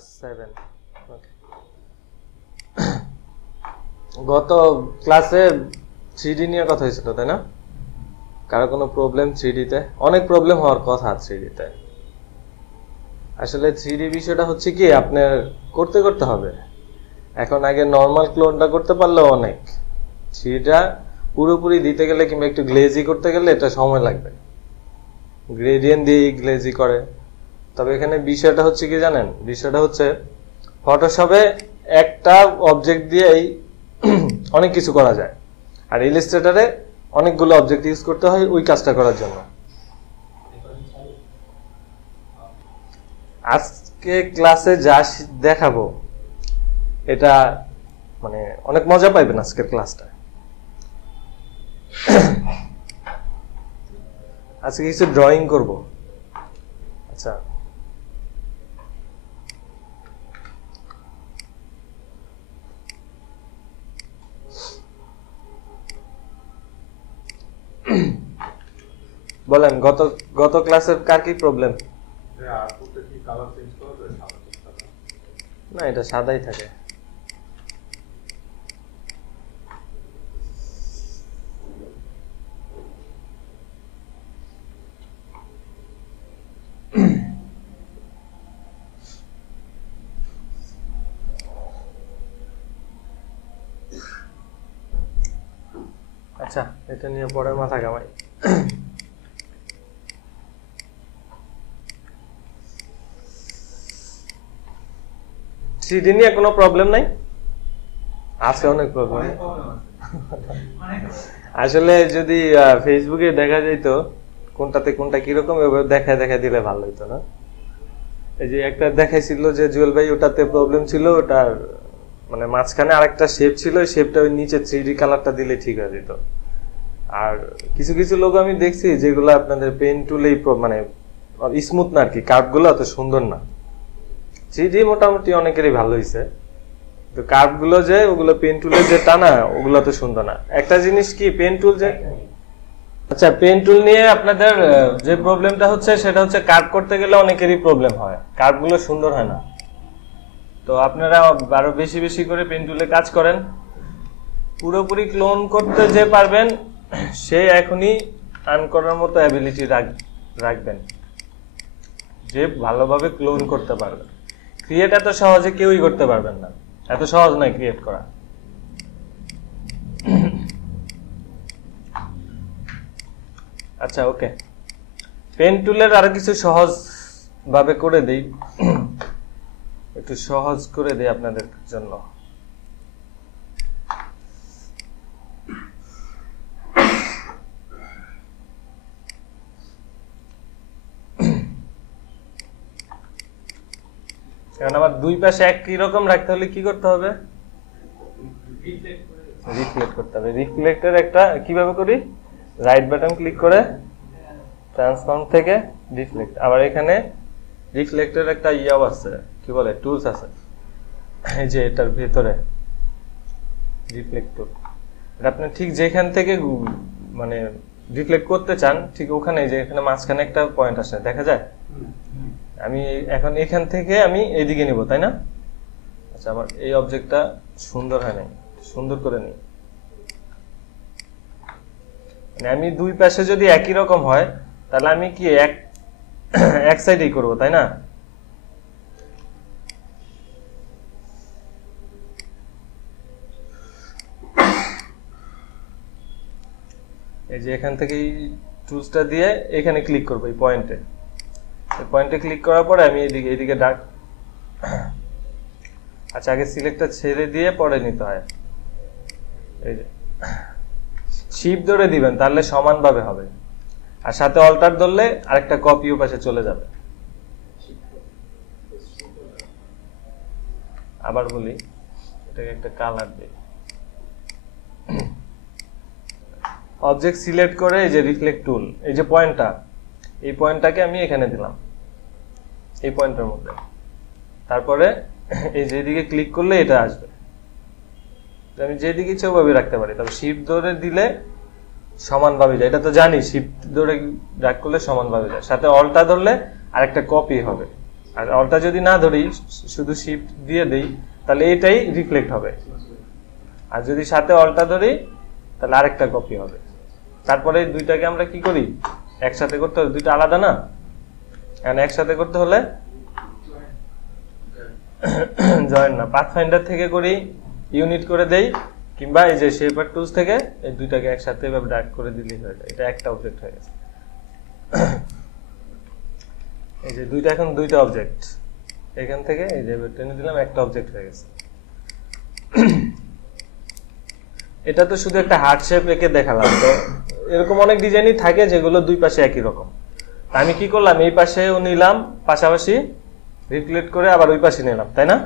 Class 7 ওকে গত ক্লাসে 3D নিয়ে কথা হয়েছিল তাই না কারো কোনো প্রবলেম 3D তে অনেক প্রবলেম হওয়ার কথা 3D তে আসলে 3D বিষয়টা হচ্ছে কি আপনার করতে করতে হবে এখন আগে নরমাল ক্লোনটা করতে পারলেও অনেক 3টা পুরোপুরি দিতে গেলে কিংবা একটু গ্লেজি করতে গেলে এটা সময় লাগবে গ্রেডিয়েন্ট দিয়ে গ্লেজি করে তবে এখানে বিষয়টা হচ্ছে কি জানেন বিষয়টা হচ্ছে ফটোশপে একটা অবজেক্ট দিয়েই অনেক কিছু করা যায় আর ইলাস্ট্রেটরে অনেকগুলো অবজেক্ট ইউজ করতে হয় ওই কাজটা করার জন্য আজকে ক্লাসে যা দেখাবো এটা মানে অনেক মজা পাইবেন আজকের ক্লাসটা আজকে কিছু ড্রয়িং করব আচ্ছা বলেন গত ক্লাসের কার কি প্রবলেম না এটা সাদাই থাকে আচ্ছা এটা নিয়ে পরে মাথা ঘামাই সিডি নিয়ে কোনো প্রবলেম নাই আছে অনেক প্রবলেম আসলে যদি ফেসবুকে দেখা যাইতো কোনটাতে কোনটা কিরকম দেখা দিলে ভালো হইতো না এই যে একটা দেখাইছিল যে জুয়েল ভাই ওটাতে প্রবলেম ছিল ওটার মানে মাঝখানে আরেকটা শেপ ছিল ওই শেপটা ওই নিচে 3D কালারটা দিলে ঠিক হয়ে যেত আর কিছু কিছু লোক আমি দেখছি যেগুলো আপনাদের পেন টুলেই মানে স্মুথ না আর কি কার্ভগুলো অত সুন্দর না 3D মোটামুটি অনেকেরই ভালো হয়েছে তো কার্ভগুলো যে ওগুলো পেন টুলে যে টানা ওগুলো তো সুন্দর না একটা জিনিস কি পেন টুল যে আচ্ছা পেন টুল নিয়ে আপনাদের যে প্রবলেমটা হচ্ছে সেটা হচ্ছে কার্ভ করতে গেলে অনেকেরই প্রবলেম হয় কার্ভগুলো সুন্দর হয় না তো আপনারা আরো বেশি বেশি করে পেন টুলে কাজ করেন পুরোপুরি ক্লোন করতে যে পারবেন সে এখনই আর্ন করার মতো অ্যাবিলিটি রাখবেন যে ভালোভাবে ক্লোন করতে পারবে ক্রিয়েট এত সহজে কেউই করতে পারবেন না এত সহজ নয় ক্রিয়েট করা আচ্ছা ওকে পেন টুলের আরো কিছু সহজ ভাবে করে দেই একটু সহজ করে দেই আপনাদের জন্য কারণ আমার দুই পাশে একই রকম রাখতে হলে কি করতে হবে রিফ্লেক্ট করতে হবে রিফ্লেক্টের একটা কিভাবে করি রাইট বাটন ক্লিক করে ট্রান্সফর্ম থেকে রিফ্লেক্ট আবার এখানে রিফ্লেক্টের একটা ইয়াও আছে কি বলে টুলস আছে এই যে এটার ভিতরে রিফ্লেক্ট টুল এটা আপনি ঠিক যেখান থেকে মানে রিফ্লেক্ট করতে চান ঠিক ওখানে যে এখানে মাঝখানে একটা পয়েন্ট আসে দেখা যায় আমি এখন এখান থেকে আমি এইদিকে নিব তাই না আচ্ছা আমার এই অবজেক্টটা সুন্দর হয় নাই সুন্দর করে নিই মানে আমি দুই পাশে যদি একই রকম হয় তাহলে আমি কি এক সাইডেই করব তাই না এই যে এখান থেকে এই টুলসটা দিয়ে এখানে ক্লিক করব এই পয়েন্টে ক্লিক করার পরে আমি এইদিকে ডাক আচ্ছা আগে সিলেক্টটা ছেড়ে দিয়ে পরে নিতে হয় এই যে শিফট ধরে দিবেন তাহলে সমানভাবে হবে আর সাথে অল্টার ধরলে আরেকটা কপিও পাশে চলে যাবে আবার বলি এটাকে একটা কালার দিই অবজেক্ট সিলেক্ট করে এই যে রিফ্লেক্ট টুল এই যে পয়েন্টটা এই পয়েন্টটাকে আমি এখানে দিলাম এই পয়েন্টের মধ্যে তারপরে এই যেদিকে ক্লিক করলে এটা আসবে আমি যেদিকে ইচ্ছা ওভাবে রাখতে পারি তবে শিফট ধরে দিলে সমানভাবে যায় এটা তো জানি শিফট ধরে ড্র্যাগ করলে সমানভাবে যায় সাথে অল্টা ধরলে আরেকটা কপি হবে আর অলটা যদি না ধরি, শুধু শিফট দিয়ে দেই, তাহলে এটাই রিফ্লেক্ট হবে। আর যদি সাথে অলটা ধরি তাহলে আরেকটা কপি হবে। তারপরে দুইটাকে আমরা কি করি, একসাথে করতে হবে। দুইটা আলাদা না, কারণ একসাথে করতে হলে জয়েন না, পাথফাইন্ডার থেকে করি, ইউনিট করে দেই, কিংবা এই যে শেপার টুলস থেকে এই দুইটাকে একসাথে এভাবে ড্র্যাগ করে দিলেই হয়ে যায়। এটা একটা অবজেক্ট হয়ে গেছে। এই যে দুইটা, এখন দুইটা অবজেক্ট, এখান থেকে এই যে টেনে দিলাম, একটা অবজেক্ট হয়ে গেছে। এটা তো শুধু একটা হার্ট শেপ এঁকে দেখালাম। তো এরকম অনেক ডিজাইনই থাকে যেগুলো দুই পাশে একই রকম। আমি কি করলাম, এই পাশেও নিলাম, পাশাপাশি রিফ্লেক্ট করে আবার ওই পাশে নিলাম, তাই না?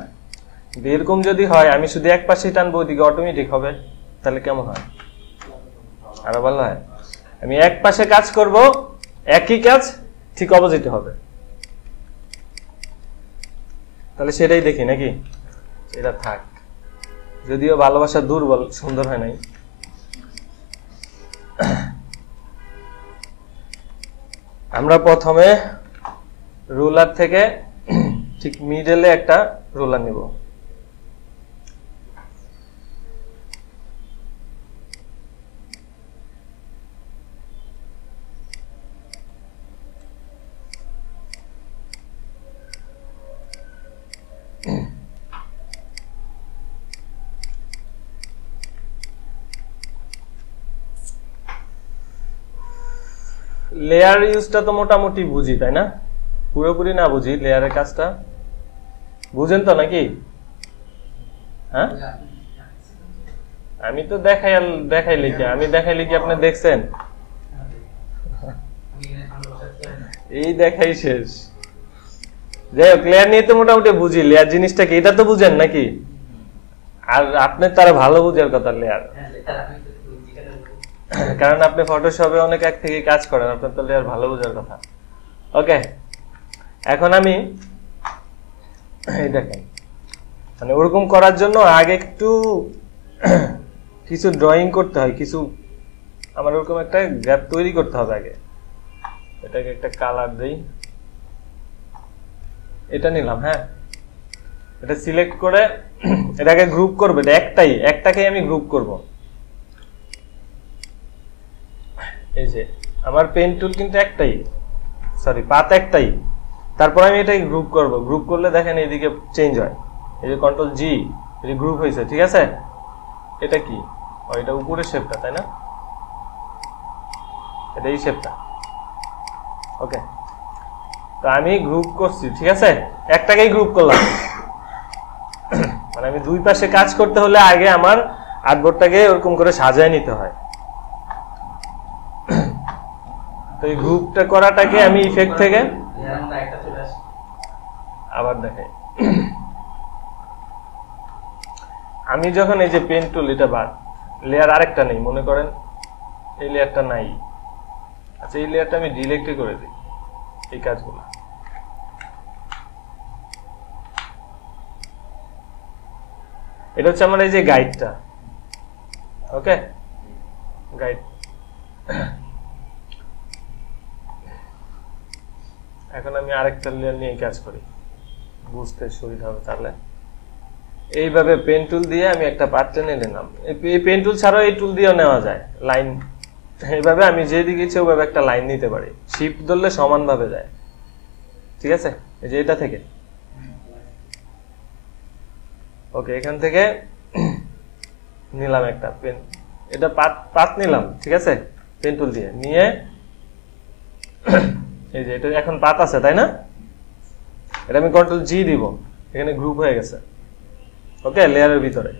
এরকম যদি হয় আমি শুধু এক পাশেই টানবো, ওইদিকে অটোমেটিক হবে, তাহলে কেমন হয়? আরো ভালো হয়। আমি এক পাশে কাজ করব, একই কাজ ঠিক অপোজিটে হবে। তাহলে সেটাই দেখি নাকি? এটা থাক, যদিও ভালোবাসা দুর্বল, সুন্দর হয় নাই। আমরা প্রথমে রুলার থেকে ঠিক মিডলে একটা রুলার নিব। লেয়ার ইউজটা তো মোটামুটি বুঝি, তাই না? পুরোপুরি না বুঝি লেয়ারের কাজটা, বুঝেন তো নাকি? হ্যাঁ, আমি তো দেখাই লিখি, আমি দেখাই লিখি, আপনি দেখছেন? এই দেখাই শেষ। যাই হোক, লেয়ার নিয়ে তো মোটামুটি বুঝি, লেয়ার জিনিসটা কি এটা তো বুঝেন নাকি? আর আপনি তারা ভালো বুঝার কথা লেয়ার, কারণ আপনি ফটোশপে অনেক এক থেকে কাজ করেন, আপনার তো লেয়ার ভালো বোঝার কথা। ওকে, এখন আমি এই দেখেন, মানে ওরকম করার জন্য আগে একটু কিছু ড্রয়িং করতে হয়, কিছু আমার ওরকম একটা গ্যাপ তৈরি করতে হবে আগে। এটাকে একটা কালার দেই, এটা নিলাম। হ্যাঁ, এটা সিলেক্ট করে এটাকে গ্রুপ করবে, এটা একটাকে আমি গ্রুপ করব। এই যে আমার পেন টুল কিন্তু একটাই, সরি পাত একটাই। তারপর আমি এটাকে গ্রুপ করব। গ্রুপ করলে দেখেন এইদিকে চেঞ্জ হয়, এই যে কন্ট্রোল জি, এই যে গ্রুপ হয়েছে, ঠিক আছে? এটা কি? এটা উপরের শেপটা, তাই না? এটা এই শেপটা। ওকে, তো আমি গ্রুপ করছি, ঠিক আছে? একটাকেই গ্রুপ করলাম। মানে আমি দুই পাশে কাজ করতে হলে আগে আমার আর্টবোর্ডটাকে ওরকম করে সাজায় নিতে হয়। তো এই গ্রুপটা করাটাকে আমি ইফেক্ট থেকে আবার দেখাই। আমি যখন এই যে পেন টুল, এটা বাদ, লেয়ার আরেকটা নেই, মনে করেন এই লেয়ারটা নাই। আচ্ছা, এই লেয়ারটা আমি ডিলেক্ট করে দিই, এই কাজগুলো। এটা হচ্ছে আমার এই যে গাইডটা। ওকে, গাইড। এখন আমি আরেকটা লেয়ার নিয়ে কাজ করি, বুঝতে সুবিধা হবে। তাহলে এইভাবে পেন টুল দিয়ে আমি একটা পার্ট টেনে নিলাম। এই পেন টুল ছাড়াও এই টুল দিয়েও নেওয়া যায় লাইন। এইভাবে আমি যেদিকে ইচ্ছে ওইভাবে একটা লাইন নিতে পারি, শিফট ধরলে সমানভাবে যায়, ঠিক আছে? এই যে এটা থেকে, ওকে, এখান থেকে নিলাম একটা পেন, এটা পাত নিলাম, ঠিক আছে? পেন টুল দিয়ে নিয়ে এই যে এটা এখন পাত আছে, তাই না? এটা আমি কন্ট্রোল জি দিব, এখানে গ্রুপ হয়ে গেছে। ওকে, লেয়ারের ভিতরে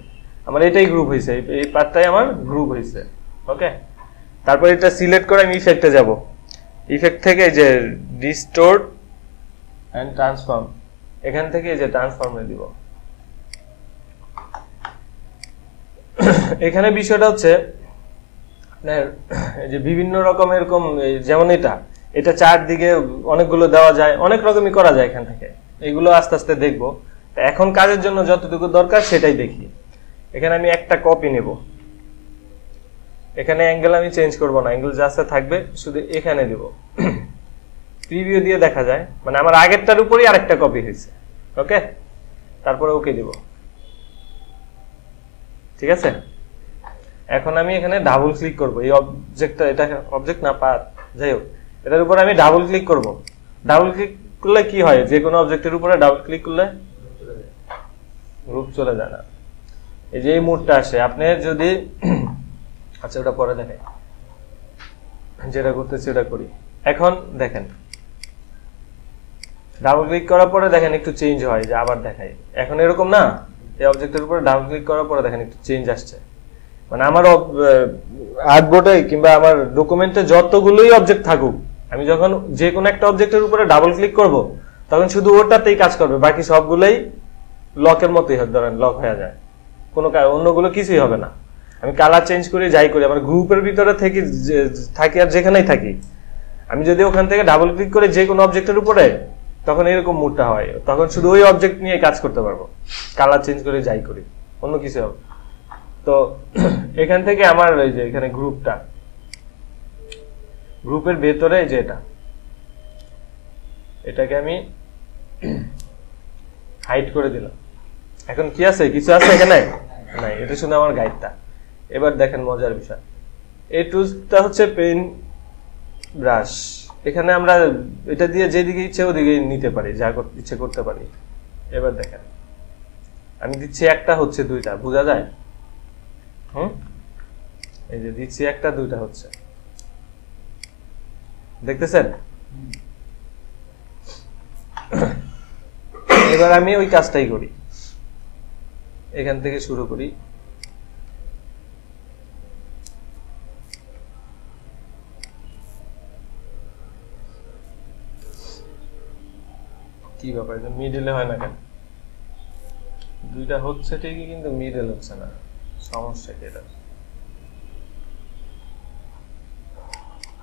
আমার এটাই গ্রুপ হয়েছে, এই পার্টটাই আমার গ্রুপ হয়েছে। ওকে, তারপর এটা সিলেক্ট করে আমি ইফেক্টে যাব। ইফেক্ট থেকে এই যে ডিস্টোর্ট এন্ড ট্রান্সফর্ম, এখান থেকে এই যে ট্রান্সফর্মে দিব। এখানে বিষয়টা হচ্ছে এই যে বিভিন্ন রকম এরকম, যেমন এটা চারদিকে অনেকগুলো দেওয়া যায়, অনেক রকমই করা যায় এখান থেকে। এগুলো আস্তে আস্তে দেখবো। এখন কাজের জন্য যতটুকু দরকার সেটাই দেখি। এখানে আমি একটা কপি নেব, এখানে অ্যাঙ্গেল আমি চেঞ্জ করব না, অ্যাঙ্গেল যা আছে থাকবে, শুধু এখানে দিব প্রিভিউ দিয়ে দেখা যায়, মানে আমার আগেরটার উপরই আরেকটা কপি হয়েছে। ওকে, তারপরে ওকে দিব। ঠিক আছে, এখন আমি এখানে ডাবল ক্লিক করব এই অবজেক্টটা, এটা অবজেক্ট না পাথ, যাই হোক, এটার উপর আমি ডাবল ক্লিক করব। ডাবল ক্লিক করলে কি হয়, যে কোনো অবজেক্টের উপরে ডাবল ক্লিক করলে গ্রুপ চলে যায় না, এই যে এই মুডটা আসে। আপনি যদি আচ্ছা ওটা পরে দেখেন, যেটা করতেছি ওটা করি। এখন দেখেন ডাবল ক্লিক করার পরে দেখেন একটু চেঞ্জ হয়, যে আবার দেখাই। এখন এরকম না, এই অবজেক্টের উপরে ডাবল ক্লিক করার পরে দেখেন একটু চেঞ্জ আসছে। মানে আমার আর্টবোর্ডে কিংবা আমার ডকুমেন্টে যতগুলোই অবজেক্ট থাকুক, আমি যখন যে কোনো একটা অবজেক্টের উপরে ডাবল ক্লিক করব, তখন শুধু ওটাতেই কাজ করবে, বাকি সবগুলোই লকের মতোই ধরেন লক হয়ে যায়, কোনো অন্যগুলো কিছুই হবে না। আমি কালার চেঞ্জ করি, যাই করি, আমার গ্রুপের ভিতরে থাকি আর যেখানেই থাকি, আমি যদি ওখান থেকে ডাবল ক্লিক করে যে কোনো অবজেক্টের উপরে, তখন এরকম মুডটা হয়, তখন শুধু ওই অবজেক্ট নিয়ে কাজ করতে পারবো, কালার চেঞ্জ করে যাই করি, অন্য কিছু হবে। তো এখান থেকে আমার এই যে এখানে গ্রুপটা, গ্রুপের ভেতরে যে এটাকে আমি হাইড করে দিলাম। এখন কি আছে, কিছু আছে এখানে নাই, এটা শুধু আমার গাইডটা। এবার দেখেন মজার বিষয়, এই টুলসটা হচ্ছে পেন ব্রাশ। এখানে আমরা এটা দিয়ে যেদিকে ইচ্ছে ওদিকে নিতে পারি, যা ইচ্ছে করতে পারি। এবার দেখেন আমি দিচ্ছি একটা হচ্ছে দুইটা, বোঝা যায়? এই যে দিচ্ছি একটা দুইটা হচ্ছে, দেখতেছেন? এবার আমি ওই কাজটাই করি, এখান থেকে শুরু করি। কি ব্যাপার, মিডলে হয় না কেন? দুইটা হচ্ছে ঠিকই, কিন্তু মিডল হচ্ছে না, সমস্যা কি? এটা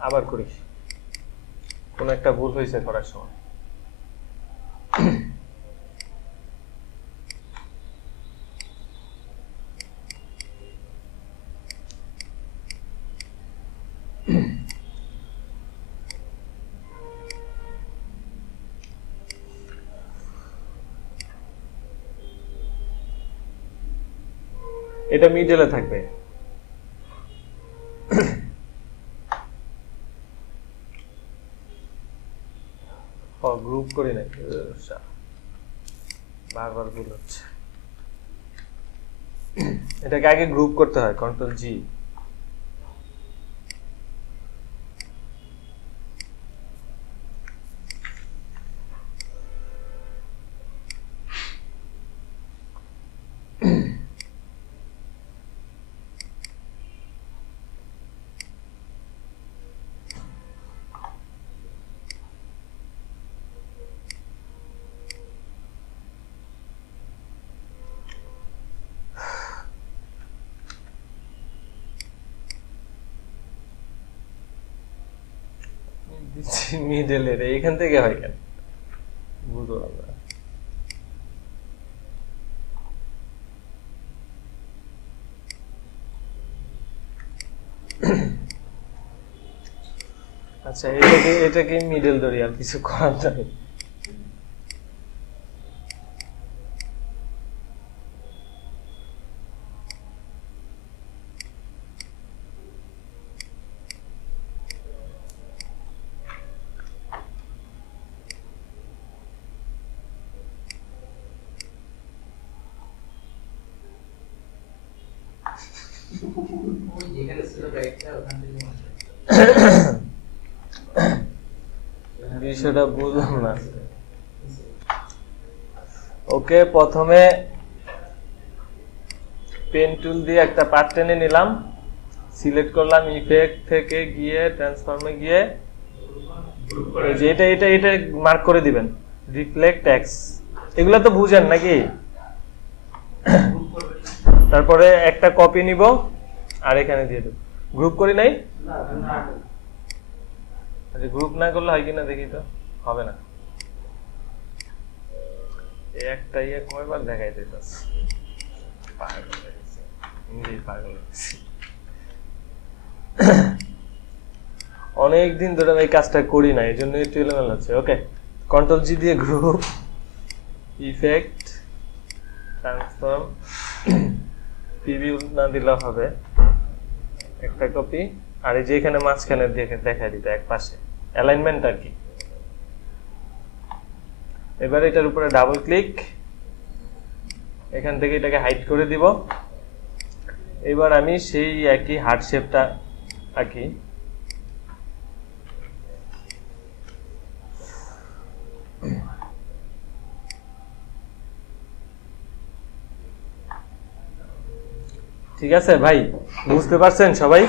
আবার করি, কোন একটা ভুল হয়েছে করার সময়। এটা মিডলে থাকবে। গ্রুপ করি না, বারবার ভুল হচ্ছে। এটাকে আগে গ্রুপ করতে হয়, কন্ট্রোল জি। মিডলের এখান থেকে হয় কেন বুঝলাম না। আচ্ছা এটাকে মিডল ধরি, আর কিছু করার নাই। বিষয়টা বুঝলাম না। ওকে, প্রথমে পেন টুল দিয়ে একটা পার্ট টেনে নিলাম, সিলেক্ট করলাম, ইফেক্ট থেকে গিয়ে ট্রান্সফর্মে গিয়ে এই যে এটা মার্ক করে দিবেন, রিফ্লেক্ট এক্স। এগুলা তো বুঝেন নাকি? তারপরে একটা কপি নিব আর এখানে দিয়ে দেব। গ্রুপ করি নাই? আচ্ছা, গ্রুপ না করলে হয় কিনা দেখি তো। হবে না, একটা কয়বার দেখাই দিতেছে, পাগল হয়ে গেছে, নিজেই পাগল হয়ে গেছে। অনেক দিন ধরে আমি এই কাজটা করি না, এই জন্য একটু এলোমেলো হচ্ছে। ওকে, কন্ট্রোল জি দিয়ে গ্রুপ ইফেক্ট ট্রান্সফর্ম প্রিভিউ না দিলেও হবে, একটা কপি। আর এই যে এখানে মাঝখানে দেখাই দিতে এক পাশে অ্যালাইনমেন্ট আর কি। এবার এটার উপরে ডাবল ক্লিক, এখান থেকে এটাকে হাইড করে দিব। এবার আমি সেই একই হার্ট শেপটা আঁকি। ঠিক আছে ভাই, বুঝতে পারছেন সবাই?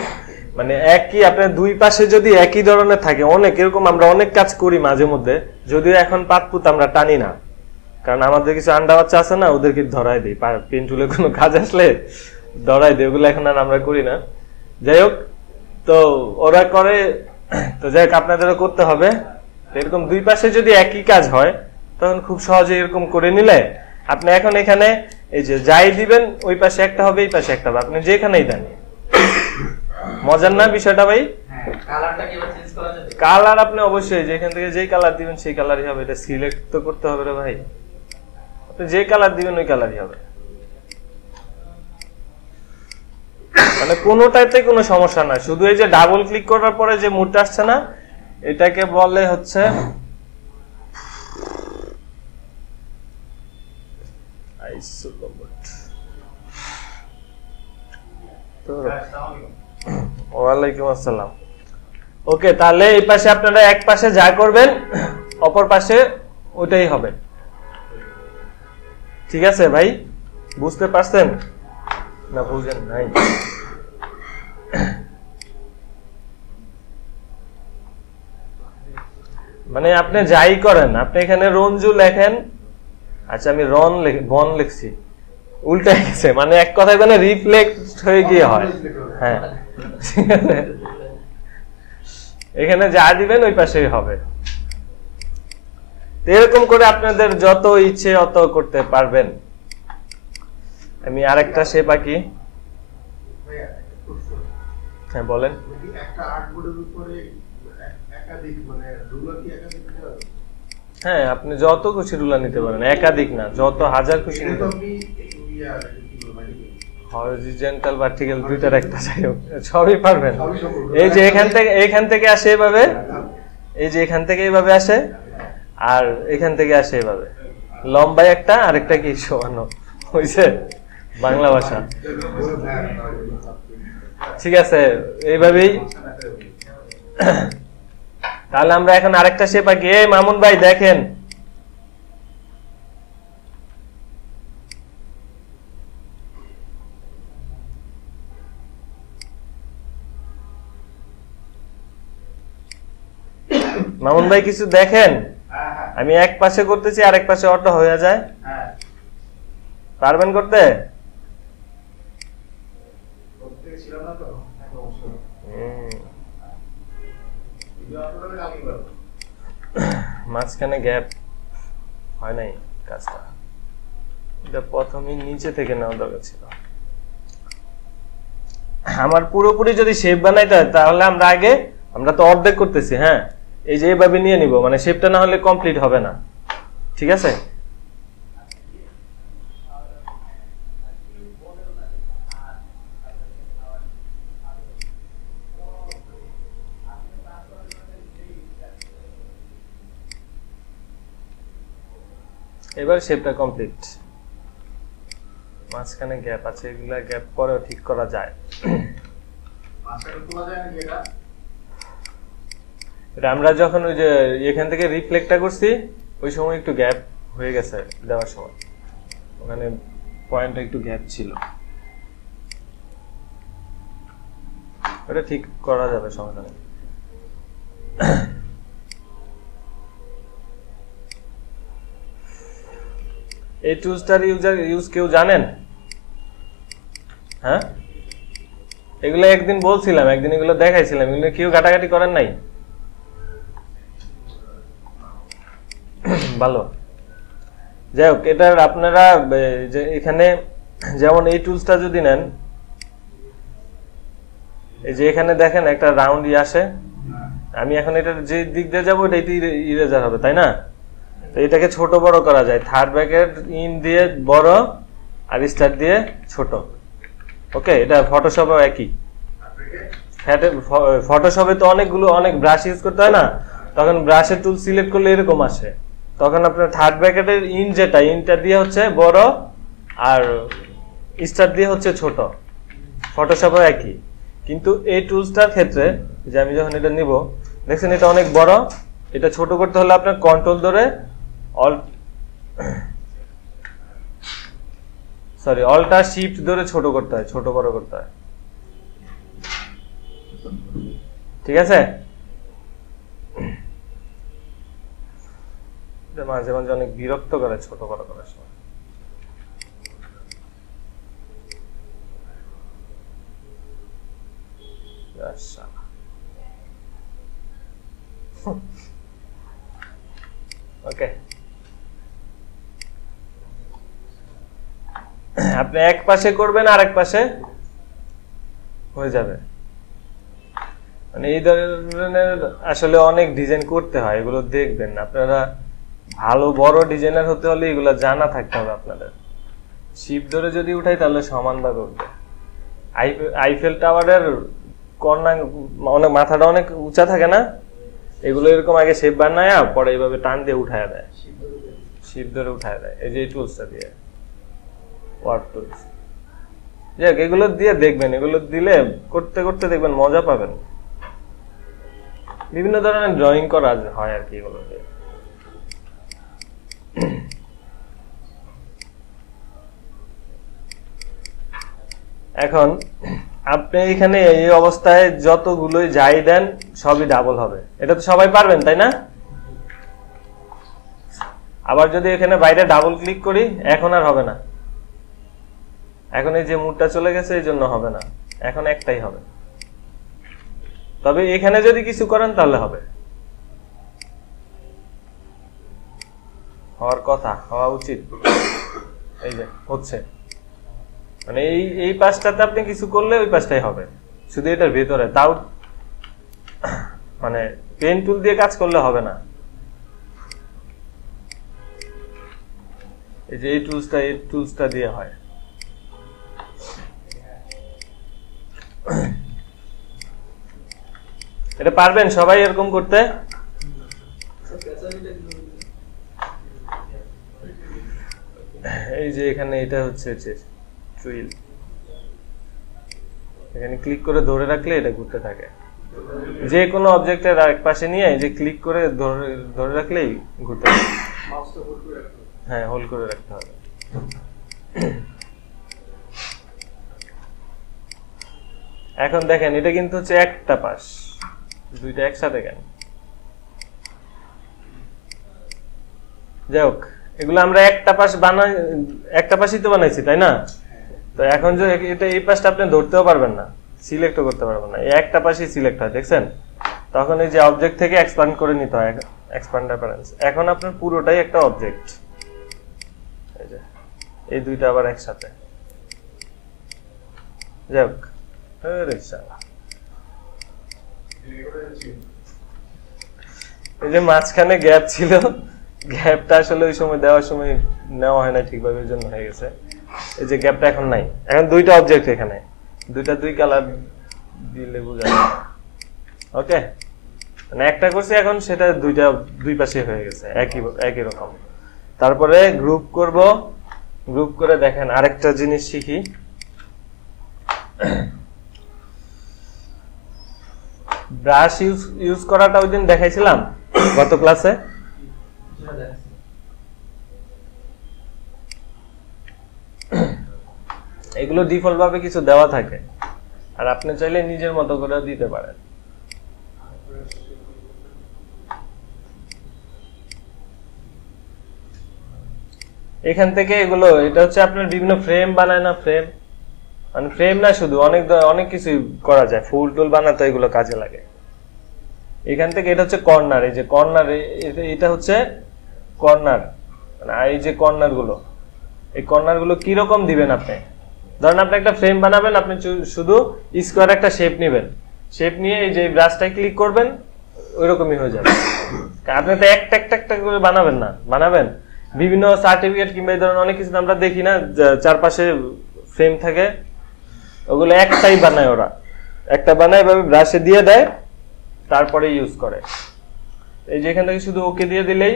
মানে একই আপনার দুই পাশে যদি একই ধরনের থাকে, অনেক এরকম আমরা অনেক কাজ করি মাঝে মধ্যে, যদিও এখন পাতপুত আমরা টানি না, কারণ আমাদের কিছু আন্ডা বাচ্চা আছে না, ওদেরকে ধরাই দিই, পেন টুলে কোনো কাজ আসলে ধরাই দিই, ওগুলো এখন আর আমরা করি না। যাই হোক, তো ওরা করে, তো যাই হোক আপনাদেরও করতে হবে। এরকম দুই পাশে যদি একই কাজ হয় তখন খুব সহজে এরকম করে নিলে আপনি এখন এখানে এই যে যাই দিবেন ওই পাশে একটা হবে, এই পাশে একটা হবে, আপনি যেখানেই দেন। মজার না বিষয়টা ভাই? কালার আপনি অবশ্যই যেখান থেকে যেই কালার দিবেন সেই কালারই হবে। এটা সিলেক্ট তো করতে হবে রে ভাই, আপনি যে কালার দিবেন ওই কালারই হবে, মানে কোনোটাতে কোনো সমস্যা না। শুধু এই যে ডাবল ক্লিক করার পরে যে মুডটা আসছে না, এটাকে বলে হচ্ছে ওয়ালাইকুম আসসালাম। ওকে, তাহলে এই পাশে আপনারা এক পাশে যা করবেন অপর পাশে ওটাই হবে। ঠিক আছে ভাই, বুঝতে পারছেন না বুঝেন নাই? মানে আপনি যাই করেন, আপনি এখানে রঞ্জু লেখেন, আচ্ছা আমি বন লিখছি, উল্টা গেছে, মানে এক কথায় মানে রিফ্লেক্ট হয়ে গিয়ে হয়। হ্যাঁ, ঠিক আছে, এখানে যা দিবেন ওই পাশেই হবে। এরকম করে আপনাদের যত ইচ্ছে অত করতে পারবেন। আমি আরেকটা শেপ আঁকি। হ্যাঁ বলেন। হ্যাঁ, আপনি যত খুশি রুলার নিতে পারেন, একাধিক না, যত হাজার খুশি নিতে পারেন। হরিজন্টাল ভার্টিক্যাল দুইটার একটা, যাই হোক সবই পারবেন। এই যে এখান থেকে আসে এভাবে, এই যে এখান থেকে এইভাবে আসে, আর এখান থেকে আসে এভাবে, লম্বায় একটা আরেকটা কি সমানো হয়েছে বাংলা ভাষা। ঠিক আছে, এইভাবেই। তাহলে আমরা এখন আরেকটা শেপ আঁকি। এই মামুন ভাই দেখেন, মামুন ভাই কিছু দেখেন, আমি এক পাশে করতেছি আর এক পাশে অটো হয়ে যায়, পারবেন করতে? মাঝখানে গ্যাপ হয় নাই কাজটা, এটা প্রথমেই নিচে থেকে নেওয়া দরকার ছিল। আমার পুরোপুরি যদি শেপ বানাইতে হয় তাহলে আমরা তো অর্ধেক করতেছি। হ্যাঁ, এই যে এইভাবে নিয়ে নিব, মানে শেপটা না হলে কমপ্লিট হবে না। ঠিক আছে, এবার শেপটা কমপ্লিট। মাঝখানে গ্যাপ আছে, এগুলা গ্যাপ পরেও ঠিক করা যায়। এটা আমরা যখন ওই যে এখান থেকে রিফ্লেক্টটা করছি ওই সময় একটু গ্যাপ হয়ে গেছে দেওয়ার সময়, ওখানে পয়েন্টটা একটু গ্যাপ ছিল, ওটা ঠিক করা যাবে, সমস্যা নেই। এই টুলসটার ইউজ কেউ জানেন? হ্যাঁ, এগুলো একদিন বলছিলাম, একদিন এগুলো দেখাইছিলাম, এগুলো কেউ ঘাটাঘাটি করেন নাই? ভালো, যাই হোক, এটার আপনারা যে এখানে যেমন এই টুলসটা যদি নেন, এই যে এখানে দেখেন একটা রাউন্ড আসে, আমি এখন এটা যে দিক দিয়ে যাবো এটা ইরেজার হবে, তাই না? তো এটাকে ছোট বড় করা যায়, থার্ড ব্র্যাকেট ইন দিয়ে বড় আর স্টার দিয়ে ছোট। ওকে, এটা ফটোশপেও একই। ফটোশপে তো অনেক ব্রাশ ইউজ করতে হয় না, তখন ব্রাশের টুল সিলেক্ট করলে এরকম আসে, তখন আপনার থার্ড ব্র্যাকেটের ইনটা দিয়ে হচ্ছে বড় আর স্টার দিয়ে হচ্ছে ছোট। ফটোশপেও একই, কিন্তু এই টুলসটার ক্ষেত্রে যে আমি যখন এটা নিব, দেখছেন এটা অনেক বড়, এটা ছোট করতে হলে আপনার কন্ট্রোল ধরে অল্টা শিফট ধরে ছোট করতে হয়, ছোট বড় করতে হয়। ঠিক আছে? মাঝে মাঝে অনেক বিরক্ত করে ছোট বড় করার সময়। ওকে, আপনি এক পাশে করবেন আর এক পাশে হয়ে যাবে। মানে এই ধরনের আসলে অনেক ডিজাইন করতে হয়, এগুলো দেখবেন আপনারা। ভালো বড় ডিজাইনার হতে হলে এগুলো জানা থাকতে হবে আপনাদের। শিপ ধরে যদি উঠাই তাহলে সমানভাবে উঠবে। আইফেল টাওয়ারের কর্নার অনেক মাথাটা অনেক উঁচা থাকে না, এগুলো এরকম আগে শেপ বানায় পরে এইভাবে টান দিয়ে উঠায় দেয়, শিপ ধরে উঠায় দেয়। এই যে এই টুলসটা দিয়ে, ওয়ার্ড টুলস, যাক এগুলো দিয়ে দেখবেন, এগুলো দিলে করতে করতে দেখবেন মজা পাবেন। বিভিন্ন ধরনের ড্রয়িং করা হয় আর কি এগুলো দিয়ে। এখন আপনি এখানে এই অবস্থায় যতগুলোই যাই দেন সবই ডাবল হবে, এটা তো সবাই পারবেন তাই না? আবার যদি এখানে বাইরে ডাবল ক্লিক করি এখন আর হবে না, এখন এই যে মুডটা চলে গেছে এই জন্য হবে না, এখন একটাই হবে। তবে এখানে যদি কিছু করেন তাহলে হবে, হওয়ার কথা, হওয়া উচিত। এই যে হচ্ছে, মানে এই পাশটাতে আপনি কিছু করলে ওই পাশটাই হবে, শুধু এটার ভেতরে। তাও মানে পেন টুল দিয়ে কাজ করলে হবে না। এই যে এই টুলসটা দিয়ে হয়। এটা পারবেন সবাই এরকম করতে? এই যে এখানে এটা হচ্ছে টুইল, এখানে ক্লিক করে ধরে রাখলে এটা ঘুরতে থাকে। যে কোনো অবজেক্টের এক পাশে নিয়ে এই যে ক্লিক করে ধরে রাখলেই ঘুরতে থাকে। হ্যাঁ, হোল্ড করে রাখতে হবে। এখন দেখেন এটা কিন্তু হচ্ছে একটা পাশ, দুইটা একসাথে কেন? যাই হোক, এগুলো আমরা একটা পাশই তো বানাইছি তাই না? তো এখন যে এটা এই পাশটা আপনি ধরতেও পারবেন না, সিলেক্টও করতে পারবেন না, এই একটা পাশই সিলেক্ট হয়, দেখছেন? তখন এই যে অবজেক্ট থেকে এক্সপ্যান্ড করে নিতে হয়, এক্সপ্যান্ড অ্যাপারেন্স। এখন আপনার পুরোটাই একটা অবজেক্ট, এই যে এই দুইটা আবার একসাথে। যাই হোক, এই যে মাঝখানে গ্যাপ ছিল, গ্যাপটা আসলে ওই সময় দেওয়ার সময় নেওয়া হয় না ঠিকভাবে, ওই জন্য হয়ে গেছে। এই যে গ্যাপটা এখন নাই, এখন দুইটা অবজেক্ট, এখানে দুই কালার দিলে বোঝা যায়। ওকে, মানে একটা করছি এখন, সেটা দুই পাশে হয়ে গেছে একই রকম। তারপরে গ্রুপ করব, গ্রুপ করে দেখেন আরেকটা জিনিস শিখি। ব্রাশ ইউজ করাটা ওই দিন দেখাইছিলাম গত ক্লাসে। এগুলো ডিফল্ট ভাবে কিছু দেওয়া থাকে, আর আপনি চাইলে নিজের মতো করে দিতে পারেন। এখান থেকে এগুলো, এটা হচ্ছে আপনার বিভিন্ন ফ্রেম বানায় না, মানে ফ্রেম না শুধু, অনেক কিছু করা যায়, ফুল টুল বানাতে এগুলো কাজে লাগে। এখান থেকে এটা হচ্ছে কর্নার, এই যে কর্নার, এটা হচ্ছে কর্নার, মানে এই যে কর্নার গুলো, এই কর্নার গুলো কিরকম দিবেন আপনি? ধরেন আপনি একটা ফ্রেম বানাবেন, আপনি শুধু স্কোয়ার একটা শেপ নেবেন, শেপ নিয়ে এই যে ব্রাশটায় ক্লিক করবেন, ওইরকমই হয়ে যাবে। আপনি তো একটা একটা একটা করে বানাবেন না, বানাবেন বিভিন্ন সার্টিফিকেট কিংবা এই ধরনের অনেক কিছু আমরা দেখি না, চারপাশে ফ্রেম থাকে, ওগুলো একটাই বানায়, ওরা একটা বানায় ভাবে ব্রাশে দিয়ে দেয়, তারপরে ইউজ করে। এই যে এখান থেকে শুধু ওকে দিয়ে দিলেই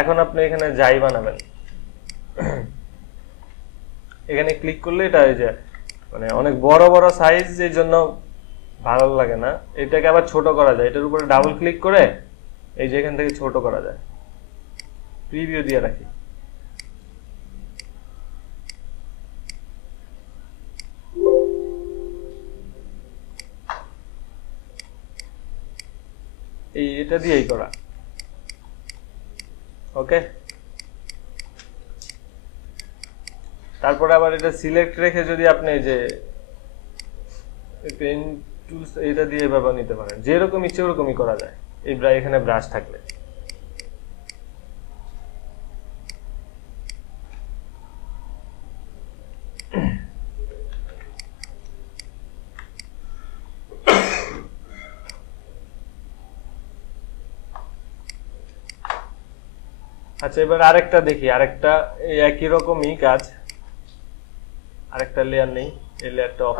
এখন আপনি এখানে যাই বানাবেন, এখানে ক্লিক করলে এটা এই যে মানে অনেক বড় বড় সাইজ, এই জন্য ভালো লাগে না। এটাকে আবার ছোট করা যায়, এটার উপরে ডাবল ক্লিক করে এই যে এখান থেকে ছোট করা যায়। প্রিভিউ দিয়ে রাখি, এটা দিয়েই করা। ওকে, তারপরে আবার এটা সিলেক্ট রেখে যদি আপনি যে পেন টুলস এটা দিয়ে ব্যবহার নিতে পারেন, যেরকম ইচ্ছে ওরকমই করা যায় এই এখানে ব্রাশ থাকলে। আচ্ছা, এবার আরেকটা দেখি, আরেকটা একই রকমই কাজ, আরেকটা লেয়ার নেই, এই লেয়ারটা অফ।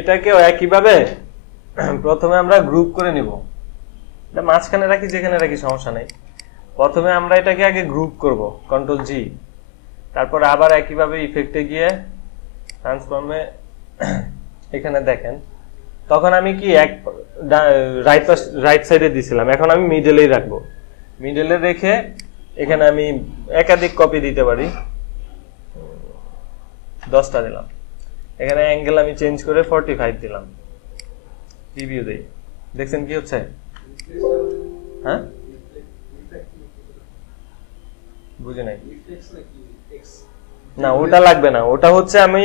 এটাকেও একইভাবে প্রথমে আমরা গ্রুপ করে নিব, এটা মাঝখানে রাখি, যেখানে রাখি সমস্যা নেই। প্রথমে আমরা এটাকে আগে গ্রুপ করব, কন্ট্রোল জি, তারপরে আবার একইভাবে ইফেক্টে গিয়ে ট্রান্সফর্মে এখানে দেখেন, তখন আমি কি এক রাইট সাইডে দিছিলাম, এখন আমি মিডলেই রাখবো। মিডলে রেখে এখানে আমি একাধিক কপি দিতে পারি, 10টা দিলাম। এখানে অ্যাঙ্গেল আমি চেঞ্জ করে 45 দিলাম, রিভিউ দেই, দেখছেন কি হচ্ছে? হ্যাঁ, বুঝি নাই। না, ওটা লাগবে না, ওটা হচ্ছে আমি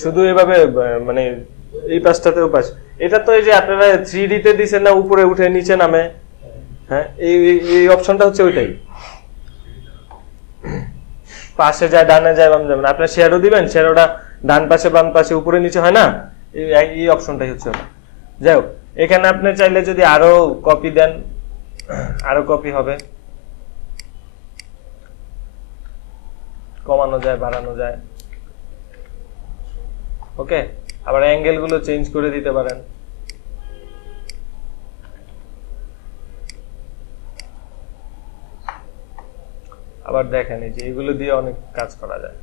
শুধু এভাবে মানে এই পাশটাতে ওপাশ। এটা তো এই যে আপনারা 3D তে দিচ্ছেন না, উপরে উঠে নিচে নামে, হ্যাঁ, এই অপশনটা হচ্ছে ওইটাই, পাশে যায়, ডানে যায়, বাম যাবেন। আপনার শ্যাডো দিবেন, শ্যাডোটা ডান পাশে বাম পাশে উপরে নিচে হয় না, এই অপশনটাই হচ্ছে ওটা। যাই হোক, এখানে আপনি চাইলে যদি আরো কপি দেন, আরো কপি হবে, কমানো যায়, বাড়ানো যায়। ওকে, আবার অ্যাঙ্গেল গুলো চেঞ্জ করে দিতে পারেন। আবার দেখেন এই যে এগুলো দিয়ে অনেক কাজ করা যায়।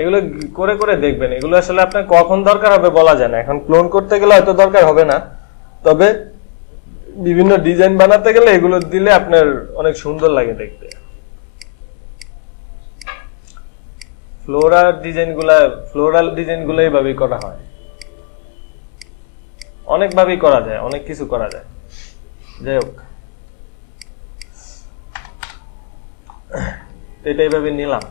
এগুলো করে করে দেখবেন, এগুলো আসলে আপনার কখন দরকার হবে বলা যায় না। এখন ক্লোন করতে গেলে হয়তো দরকার হবে না, তবে বিভিন্ন ডিজাইন বানাতে গেলে এগুলো দিলে আপনার অনেক সুন্দর লাগে দেখতে। ফ্লোরাল ডিজাইনগুলো এইভাবেই করা হয়, অনেকভাবেই করা যায়, অনেক কিছু করা যায়। যাই হোক, এটা এইভাবে নিলাম।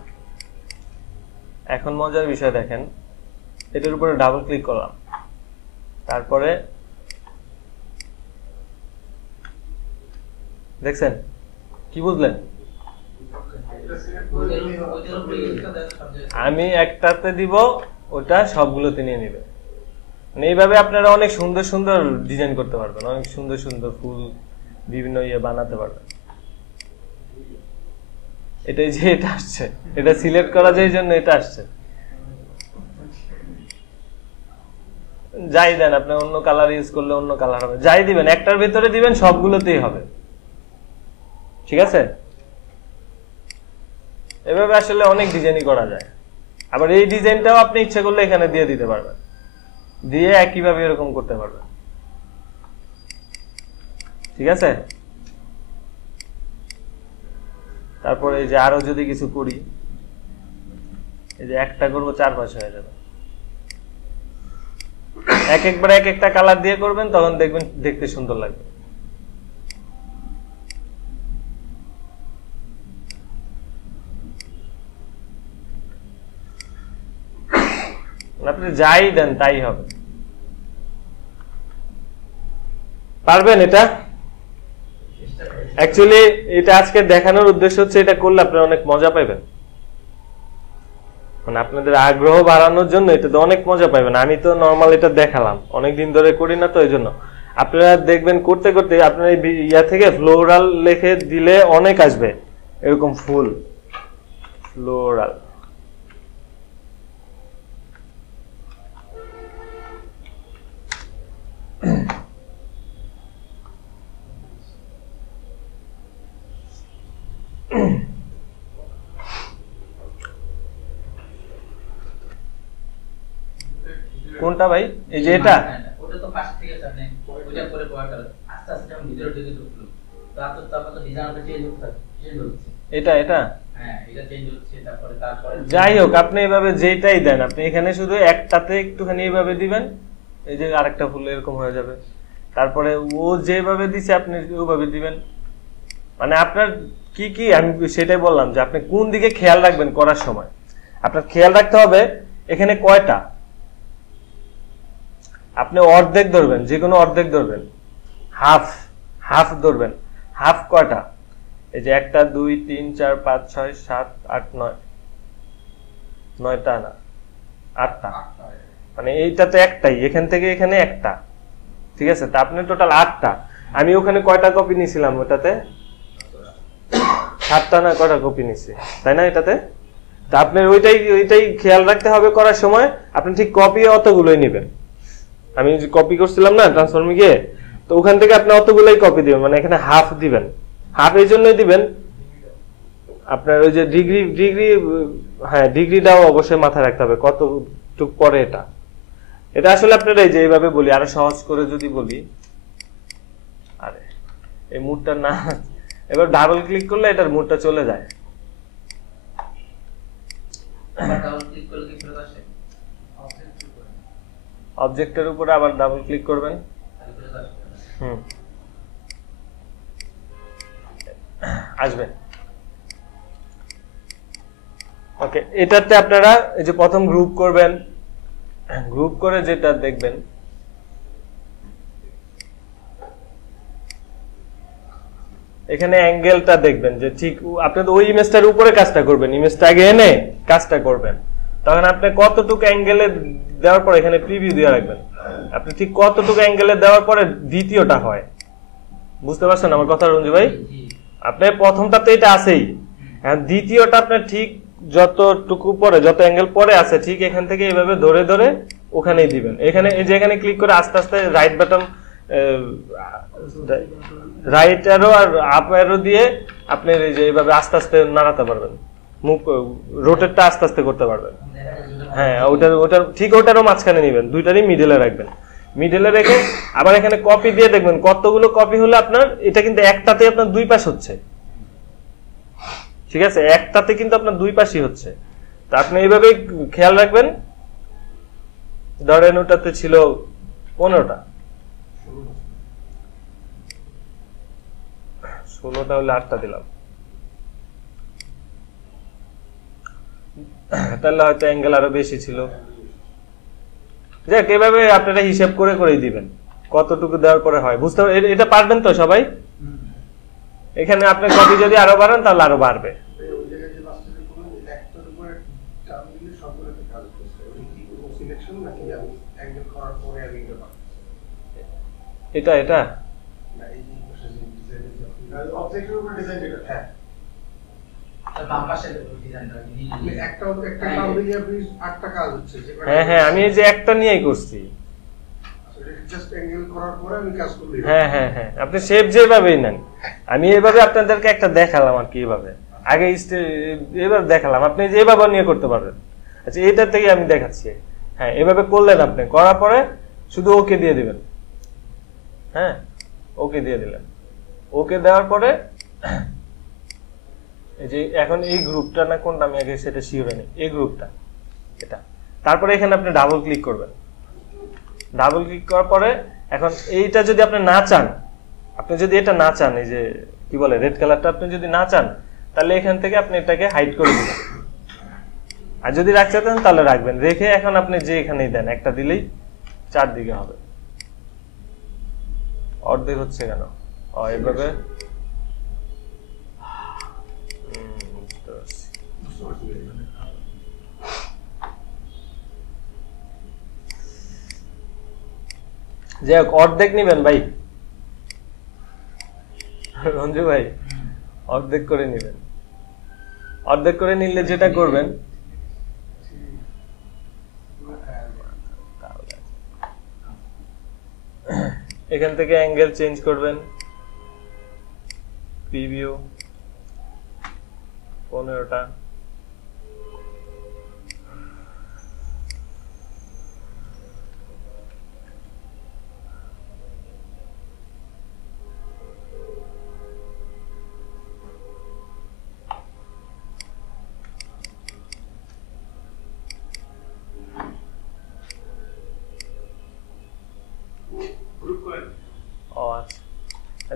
এখন মজার বিষয় দেখেন, এটার উপরে ডাবল ক্লিক করলাম, তারপরে দেখছেন কি বুঝলেন? আমি একটাতে দিব, ওটা সবগুলোতে নিয়ে নিবে। মানে এইভাবে আপনারা অনেক সুন্দর সুন্দর ডিজাইন করতে পারবেন, অনেক সুন্দর সুন্দর ফুল বিভিন্ন বানাতে পারবেন। এটাই যে এটা আসছে, এটা সিলেক্ট করা যায়, জন্য এটা আসছে। যাই দেন আপনি, অন্য কালার ইউজ করলে অন্য কালার হবে, যাই দিবেন একটার ভেতরে দিবেন, সবগুলোতেই হবে। ঠিক আছে, এভাবে আসলে অনেক ডিজাইনই করা যায়। আবার এই ডিজাইনটাও আপনি ইচ্ছা করলে এখানে দিয়ে দিতে পারবেন, দিয়ে একইভাবে এরকম করতে পারবেন। ঠিক আছে। তারপরে এই যে আরো যদি কিছু করি, এই যে একটা করবো 4-5 হয়ে যাবে। একবার এক একটা কালার দিয়ে করবেন, তখন দেখবেন দেখতে সুন্দর লাগবে। আপনি যাই দেন তাই হবে। পারবেন এটা? অ্যাকচুয়ালি এটা আজকে দেখানোর উদ্দেশ্য হচ্ছে এটা করলে আপনারা অনেক মজা পাবেন, মানে আপনাদের আগ্রহ বাড়ানোর জন্য এটাতে অনেক মজা পাবেন। আমি তো নর্মাল এটা দেখালাম, অনেকদিন ধরে করি না তো এই জন্য। আপনারা দেখবেন করতে করতে আপনার ইয়া থেকে ফ্লোরাল লিখে দিলে অনেক আসবে এরকম ফুল, ফ্লোরাল। কোনটা ভাই? এই যে এটা ওটা তো পাশ থেকে আপনি ওটা করে পড়াটা আস্তে আস্তে যখন ভিতরে ঢুকে ঢুকলো, তারপর তো ডিজাইনটা চেঞ্জ হচ্ছে। এটা হ্যাঁ, এটা চেঞ্জ হচ্ছে। তারপরে যাই হোক, আপনি এভাবে যেটাই দেন, আপনি এখানে শুধু একটাতে একটুখানি এইভাবে দিবেন, এই যে আরেকটা ফুল এরকম হয়ে যাবে। তারপরে ও যেভাবে দিছে আপনি ওইভাবে দিবেন। মানে আপনার কি কি, আমি সেটাই বললাম যে আপনি কোন দিকে খেয়াল রাখবেন করার সময়। আপনার খেয়াল রাখতে হবে এখানে কয়টা, আপনি অর্ধেক ধরবেন, যে কোনো অর্ধেক ধরবেন, হাফ ধরবেন। হাফ কয়টা? এই যে 1 2 3 4 5 6 7 8 9, 9টা না 8টা, মানে এইটাতে একটাই, এখান থেকে এখানে একটা, ঠিক আছে। তা আপনি টোটাল 8টা। আমি ওখানে কয়টা কপি নিছিলাম? ওটাতে 7টা না কয়টা কপি নিছি, তাই না এটাতে? তা আপনার ওইটাই খেয়াল রাখতে হবে করার সময়। আপনি ঠিক কপি অতগুলোই নেবেন। আমি যে কপি করছিলাম না ট্রান্সফর্মে গিয়ে, তো ওখান থেকে আপনি অতগুলোই কপি দিবেন, মানে এখানে হাফ দিবেন। হাফ এই জন্যই দিবেন, আপনার ওই যে ডিগ্রিটাও অবশ্যই মাথায় রাখতে হবে কতটুক পরে। এটা আসলে আপনারা এই যে এইভাবে বলি, আরো সহজ করে যদি বলি, আরে এই মুডটা না, এবার ডাবল ক্লিক করলে এটার মুডটা চলে যায়। ডাবল ক্লিক করলে কি ফেরত আসে? অবজেক্টের উপরে আবার ডাবল ক্লিক করবেন। আসবে। ওকে, এটাতে আপনারা এই যে প্রথম গ্রুপ করবেন, গ্রুপ করে যেটা দেখবেন এখানে অ্যাঙ্গেলটা দেখবেন যে ঠিক আপনি ওই ইমেজটার উপরে কাজটা করবেন, ইমেজটা আগে এনে কাজটা করবেন। তখন আপনি কতটুকু অ্যাঙ্গেলে দেওয়ার পর এখানে প্রিভিউ দিয়ে রাখবেন। আপনি ঠিক কতটুকু অ্যাঙ্গেলে দেওয়ার পরে দ্বিতীয়টা হয়। বুঝতে পারছেন আমার কথা রঞ্জু ভাই? আপনি প্রথমটাতে এটা আছেই, দ্বিতীয়টা আপনার ঠিক যতটুকু পরে, যত অ্যাঙ্গেল পরে আছে, ঠিক এখান থেকে এইভাবে ধরে ধরে ওখানেই দিবেন। এখানে এই যে এখানে ক্লিক করে আস্তে আস্তে রাইট বাটন, রাইট অ্যারো আর আপ অ্যারো দিয়ে আপনি এই যে এইভাবে আস্তে আস্তে নাড়াতে পারবেন, মুভ রোটেটটা আস্তে আস্তে করতে পারবেন। হ্যাঁ, ওটা ঠিক ওটারও মাঝখানে নেবেন, দুইটারই মিডলে রাখবেন। মিডলে রেখে আবার এখানে কপি দিয়ে দেখবেন কতগুলো কপি হলে আপনার এটা কিন্তু একটাতে আপনার দুই পাশ হচ্ছে, ঠিক আছে। একটাতে কিন্তু আপনার দুই পাশই হচ্ছে। তা আপনি এইভাবে খেয়াল রাখবেন। ধরেন ওটাতে ছিল 15টা, 16টা হলে 8টা দিলাম, তাহলে হয়তো অ্যাঙ্গেল আরো বেশি ছিল। যাক, এভাবে আপনারা হিসাব করে করেই দিবেন কতটুকু দেওয়ার পরে হয়। বুঝতে এটা পারবেন তো সবাই? এখানে আপনি কপি যদি আরো বাড়ান তাহলে আরো বাড়বে। এটা হ্যাঁ হ্যাঁ, আমি এই যে একটা নিয়েই করছি। হ্যাঁ হ্যাঁ হ্যাঁ, আপনি শেপ যেভাবেই নেন, আমি এইভাবে আপনাদেরকে একটা দেখালাম আর কি, এইভাবে আগে এবার দেখালাম, আপনি যেভাবে নিয়ে করতে পারবেন। আচ্ছা, এটা থেকে আমি দেখাচ্ছি। হ্যাঁ, এভাবে করলেন, আপনি করার পরে শুধু ওকে দিয়ে দিবেন। হ্যাঁ, ওকে দিয়ে দিলেন। ওকে দেওয়ার পরে এই যে এখন এই গ্রুপটা না কোনটা আমি আগে সেটা শিওর নেই, এই গ্রুপটা এটা। তারপরে এখানে আপনি ডাবল ক্লিক করবেন। ডাবল ক্লিক করার পরে এখন এইটা যদি আপনি না চান, আপনি যদি এটা না চান, এই যে কি বলে রেড কালারটা আপনি যদি না চান, তাহলে এখান থেকে আপনি এটাকে হাইড করে দিবেন। আর যদি রাখতে চান তাহলে রাখবেন। রেখে এখন আপনি যে এখানেই দেন, একটা দিলেই চারদিকে হবে। অর্ধেক হচ্ছে কেন? এভাবে যাই হোক, অর্ধেক নিবেন ভাই, রঞ্জু ভাই, অর্ধেক করে নিবেন। অর্ধেক করে নিলে যেটা করবেন, এখান থেকে অ্যাঙ্গেল চেঞ্জ করবেন, প্রিভিউ 15টা,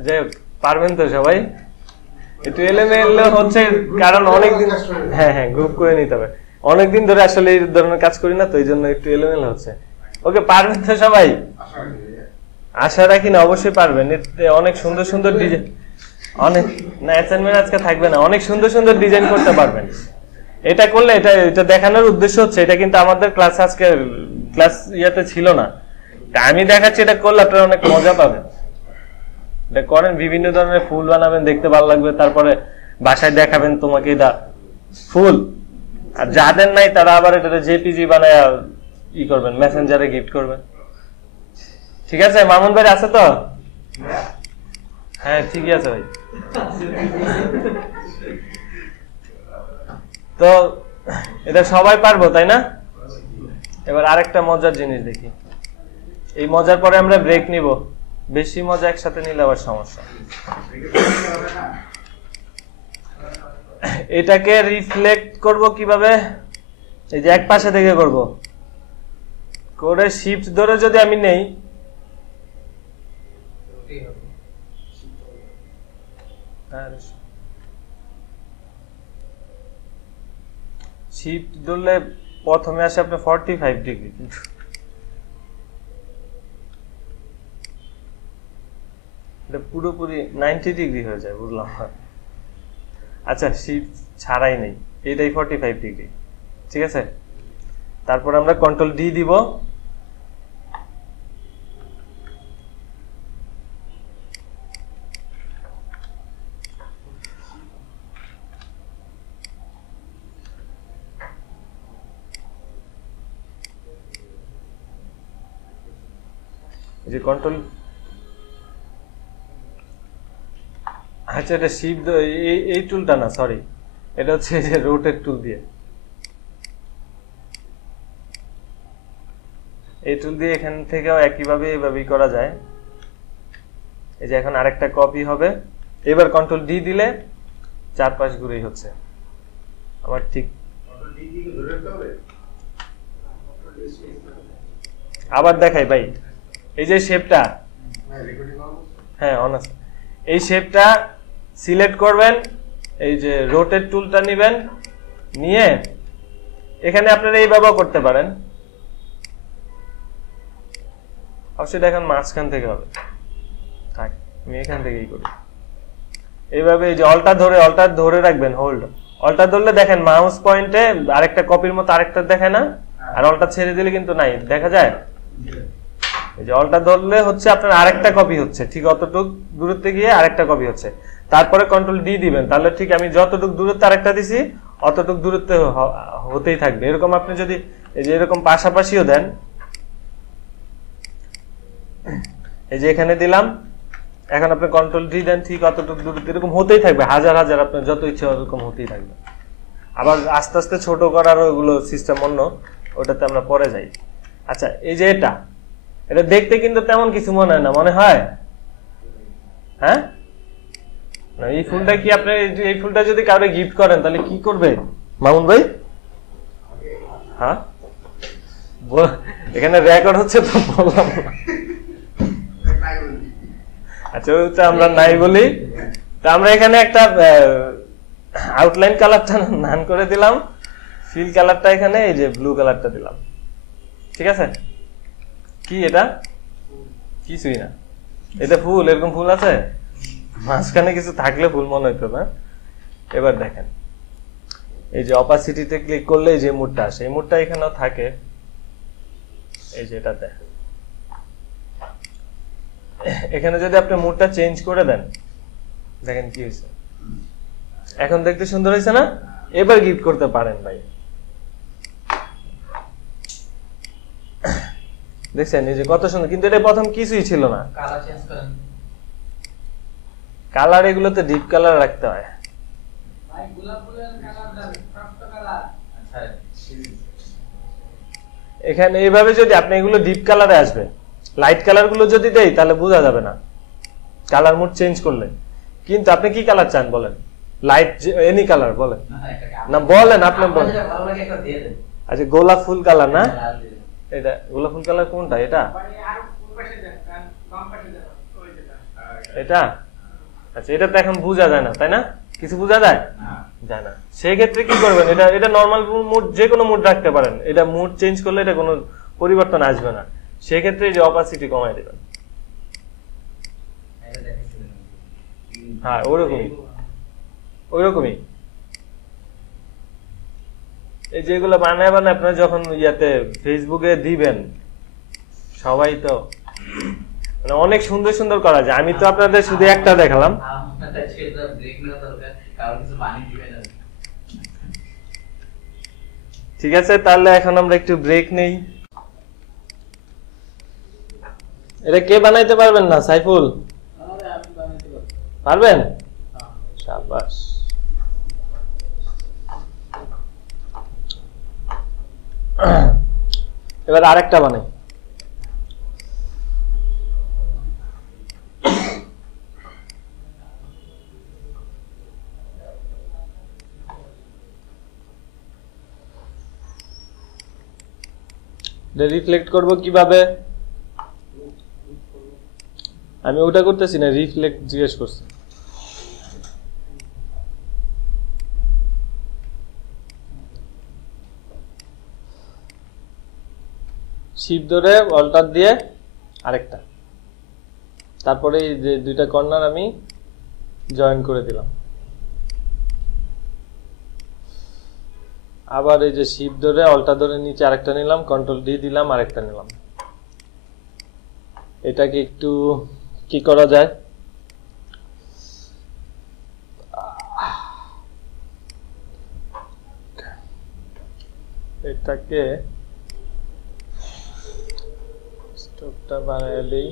যাই হোক পারবেন তো সবাই? একটু এলোমেলো হচ্ছে কারণ অনেকদিন, হ্যাঁ হ্যাঁ গ্রুপ করে নিতে হবে, অনেকদিন ধরে আসলে এই ধরনের কাজ করি না তো, এই জন্য একটু এলোমেলো হচ্ছে। ওকে, পারবেন তো সবাই? আশা রাখি না, অবশ্যই পারবেন। অনেক সুন্দর সুন্দর ডিজাইন, অনেক না অ্যাসাইনমেন্ট আজকে থাকবে না, অনেক সুন্দর সুন্দর ডিজাইন করতে পারবেন। এটা করলে এটা দেখানোর উদ্দেশ্য হচ্ছে, এটা কিন্তু আমাদের ক্লাস আজকে ক্লাস ইয়াতে ছিল না, আমি দেখাচ্ছি। এটা করলে আপনারা অনেক মজা পাবেন। এটা করেন, বিভিন্ন ধরনের ফুল বানাবেন, দেখতে ভালো লাগবে। তারপরে বাসায় দেখাবেন তোমাকে এটা ফুল। আর যাদের নাই তারা আবার এটা জেপিজি বানায় ই করবেন, মেসেঞ্জারে গিফট করবেন। ঠিক আছে? মামুন ভাই আছে তো? হ্যাঁ ঠিকই আছে ভাই। তো এটা সবাই পারবো তাই না? এবার আরেকটা মজার জিনিস দেখি। এই মজার পরে আমরা ব্রেক নিব, বেশি মজা একসাথে নিলে আবার সমস্যা। এটাকে রিফ্লেক্ট করব কিভাবে? এই যে এক পাশে থেকে করব, করে শিফট ধরে যদি আমি নেই, শিফট ধরলে প্রথমে আসে আপনার 45 ডিগ্রি, কিন্তু পুরোপুরি 90 ডিগ্রি হয়ে যায়, বুঝলাম। আচ্ছা, শিফট ছাড়াই নেই, এটাই 45 ডিগ্রি। ঠিক আছে, তারপর আমরা কন্ট্রোল ডি দিব। এই যে কন্ট্রোল, আচ্ছা এটা শিফট, এই টুলটা না, সরি, এটা হচ্ছে এই যে রোটেট টুল দিয়ে, এই টুল দিয়ে এখান থেকেও একইভাবে এইভাবেই করা যায়। এই যে এখন আরেকটা কপি হবে, এবার কন্ট্রোল ডি দিলে চারপাশ ঘুরেই হচ্ছে আমার। ঠিক আবার দেখাই ভাই, এই যে শেপটা, হ্যাঁ অন আছে, এই শেপটা সিলেক্ট করবেন, এই যে রোটেট টুলটা নেবেন, নিয়ে এখানে আপনারা এইভাবেও করতে পারেন। অবশ্যই দেখেন মাঝখান থেকে হবে, থাক আমি এখান থেকেই করি। এইভাবে এই যে অলটা ধরে রাখবেন, হোল্ড, অলটা ধরলে দেখেন মাউস পয়েন্টে আরেকটা কপির মতো আরেকটা দেখে না, আর অলটা ছেড়ে দিলে কিন্তু নাই, দেখা যায়। এই যে অলটা ধরলে হচ্ছে আপনার আরেকটা কপি হচ্ছে, ঠিক অতটুক দূরত্বে গিয়ে আরেকটা কপি হচ্ছে। তারপরে কন্ট্রোল ডি দিবেন, তাহলে ঠিক আমি যতটুক দূরত্বে আরেকটা দিছি অতটুক দূরত্বে হতেই থাকবে। এরকম আপনি যদি এই যে এরকম পাশাপাশিও দেন, এই যে এখানে দিলাম, এখন আপনি কন্ট্রোল ডি দেন, ঠিক অতটুক দূরত্বে এরকম হতেই থাকবে, হাজার হাজার আপনার যত ইচ্ছে ওরকম হতেই থাকবে। আবার আস্তে আস্তে ছোট করার ওগুলো সিস্টেম অন্য, ওটাতে আমরা পরে যাই। আচ্ছা, এই যে এটা দেখতে কিন্তু তেমন কিছু মনে হয় না, মনে হয়? হ্যাঁ, এই ফুলটা কি আপনি এই ফুলটা যদি কাউকে গিফট করেন তাহলে কি করবে মামুন ভাই? হ্যাঁ এখানে রেকর্ড হচ্ছে তো বললাম না। আচ্ছা ওটা আমরা নাই বলি। তো আমরা এখানে একটা আউটলাইন কালারটা নান করে দিলাম, ফিল কালারটা এখানে এই যে ব্লু কালারটা দিলাম। ঠিক আছে? কি এটা? কিছুই না, এটা ফুল। এরকম ফুল আছে? মাঝখানে কিছু থাকলে ফুল মনে হইতো না। এবার দেখেন এই যে অপাসিটিতে ক্লিক করলে যে মুডটা আসে, এই মুডটা এখানেও থাকে। এই যে এটাতে এখানে যদি আপনি মুডটা চেঞ্জ করে দেন, দেখেন কি হয়েছে। এখন দেখতে সুন্দর হয়েছে না? এবার গিফট করতে পারেন ভাই। দেখছেন এই যে কত সুন্দর, কিন্তু এটা প্রথম কিছুই ছিল না। কালার চেঞ্জ করেন, কালার এগুলোতে ডিপ কালার রাখতে হয়। ভাই গোলাপ ফুলের কালার দেন, সফট কালার। আচ্ছা এখানে এইভাবে যদি আপনি এগুলো ডিপ কালারে আসবে, লাইট কালার গুলো যদি দেই তাহলে বোঝা যাবে না কালার মুড চেঞ্জ করলে। কিন্তু আপনি কি কালার চান বলেন? লাইট এনি কালার বলেন না, বলেন আপনি বলেন। ভালো লাগে একটা দিয়ে দেন। আচ্ছা গোলাপ ফুল কালার না? এটা গোলাপ ফুল কালার কোনটা? এটা এটা আচ্ছা, এটা তো এখন বোঝা যায় না তাই না? কিছু বোঝা যায় যায় না। সেই ক্ষেত্রে কি করবেন, এটা এটা নরমাল মুড, যে কোনো মুড রাখতে পারেন। এটা মুড চেঞ্জ করলে এটা কোনো পরিবর্তন আসবে না। সেই ক্ষেত্রে যে অপাসিটি কমাই দেবেন। হ্যাঁ ওইরকমই ওইরকমই। এই যেগুলো বানায় বানায় আপনারা যখন ইয়াতে ফেসবুকে দিবেন, সবাই তো মানে অনেক সুন্দর সুন্দর করা যায়। আমি তো আপনাদের শুধু একটা দেখালাম। ঠিক আছে, তাহলে এখন আমরা একটু ব্রেক নেই। এটা কে বানাইতে পারবেন না? সাইফুল পারবেন? শাবাশ। এবার আরেকটা বানাই। রিফ্লেক্ট করব কিভাবে? আমি ওটা করতেছি না, রিফ্লেক্ট জিজ্ঞেস করছি। শিফট ধরে অল্টার দিয়ে আরেকটা, তারপরে এই যে দুইটা কর্নার আমি জয়েন করে দিলাম। আবার এই যে শিফট ধরে অল্টার ধরে নিচে আরেকটা নিলাম, কন্ট্রোল ডি দিলাম, আরেকটা নিলাম। এটাকে একটু কি করা যায়, এটাকে স্টকটা বাড়ায় দেই।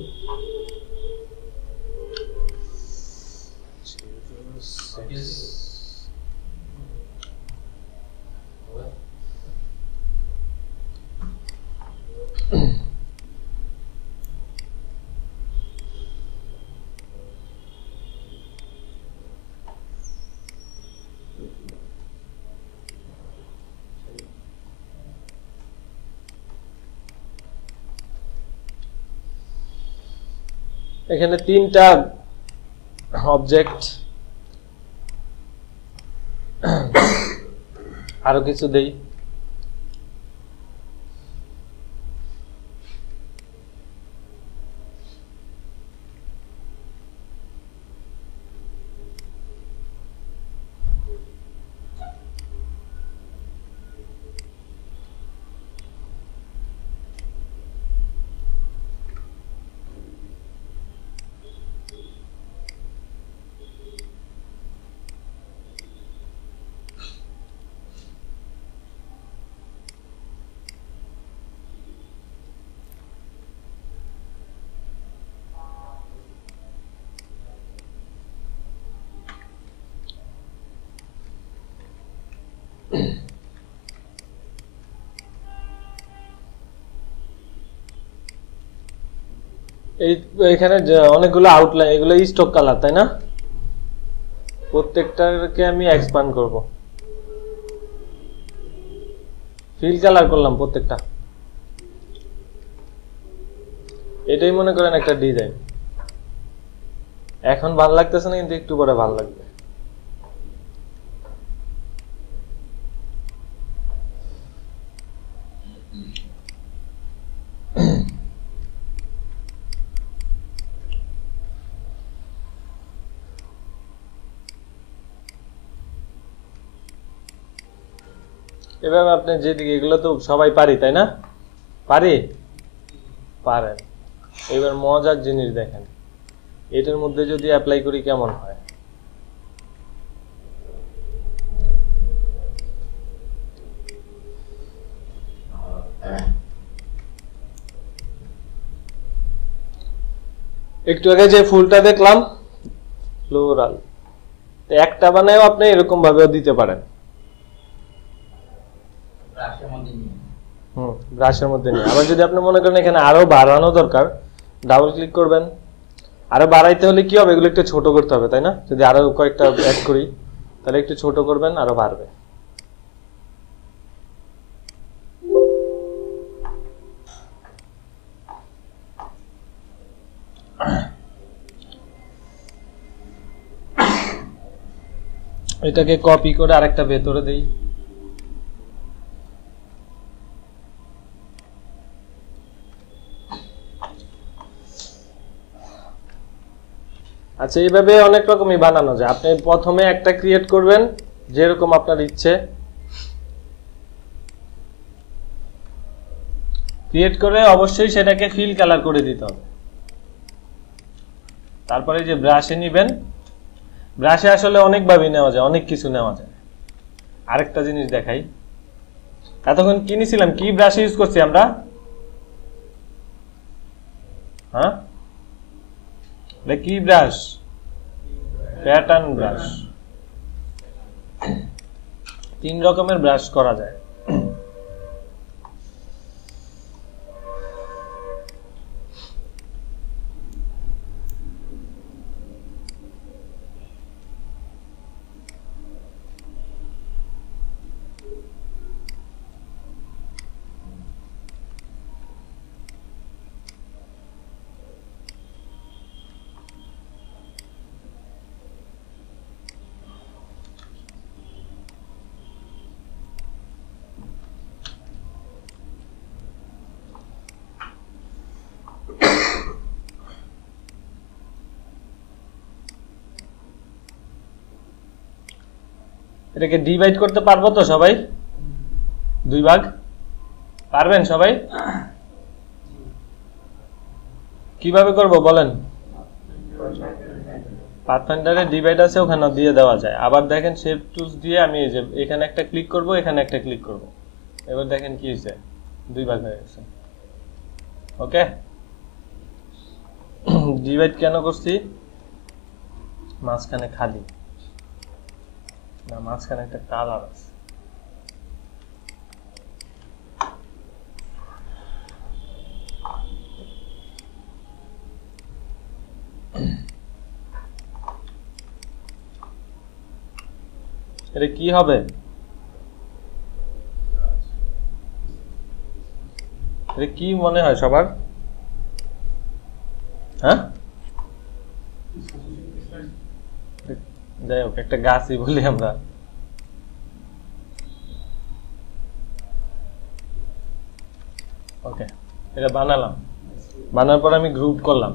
এখানে তিনটা অবজেক্ট, আরো কিছু দেই। এখানে অনেকগুলো আউটলাইন, এগুলো স্টক কালার তাই না? প্রত্যেকটাকে আমি এক্সপ্যান্ড করব, ফিল কালার করলাম প্রত্যেকটা। এটাই মনে করেন একটা ডিজাইন। এখন ভালো লাগতেছে না, কিন্তু একটু পরে ভালো লাগবে। এভাবে আপনি যেদিকে, এগুলো তো সবাই পারি তাই না? পারি, পারেন। এবার মজার জিনিস দেখেন, এটার মধ্যে যদি অ্যাপ্লাই করি কেমন হয়। একটু আগে যে ফুলটা দেখলাম ফ্লোরাল, একটা বানায়ও আপনি এরকম ভাবেও দিতে পারেন। ব্রাশের মধ্যে নিয়ে আবার যদি আপনি মনে করেন এখানে আরো বাড়ানো দরকার, ডাবল ক্লিক করবেন। আরো বাড়াইতে হলে কি হবে, এগুলো একটু ছোট করতে হবে তাই না? যদি আরো কয়েকটা অ্যাড করি তাহলে একটু ছোট করবেন, আরো বাড়বে। এটাকে কপি করে আরেকটা ভেতরে দেই। আচ্ছা, এইভাবে অনেক রকমই বানানো যায়। আপনি প্রথমে একটা ক্রিয়েট করবেন যেরকম আপনার ইচ্ছে, ক্রিয়েট করে অবশ্যই সেটাকে ফিল কালার করে দিতে হবে। তারপরে যে ব্রাশে নিবেন, ব্রাশে আসলে অনেকভাবে নেওয়া যায়, অনেক কিছু নেওয়া যায়। আরেকটা জিনিস দেখাই, এতক্ষণ কি নিছিলাম, কি ব্রাশ ইউজ করছি আমরা? হ্যাঁ, কি ব্রাশ? Pattern brush. 3 রকমের ব্রাশ করা যায়। এটাকে ডিভাইড করতে পারবো তো সবাই? 2 ভাগ পারবেন সবাই? কিভাবে করব বলেন? পাথফাইন্ডারে ডিভাইড আছে, ওখানে দিয়ে দেওয়া যায়। আবার দেখেন শেপ টুলস দিয়ে আমি এই যে এখানে একটা ক্লিক করব, এখানে একটা ক্লিক করব, এবার দেখেন কি হয়েছে, 2 ভাগ হয়ে গেছে। ওকে, ডিভাইড কেন করছি? মাঝখানে খালি না, মাঝখানে একটা কালার আছে। এটা কি হবে? এটা কি মনে হয় সবার? হ্যাঁ, যাই হোক, একটা গাছই বলি আমরা। ওকে, এটা বানালাম, বানার পর আমি গ্রুপ করলাম।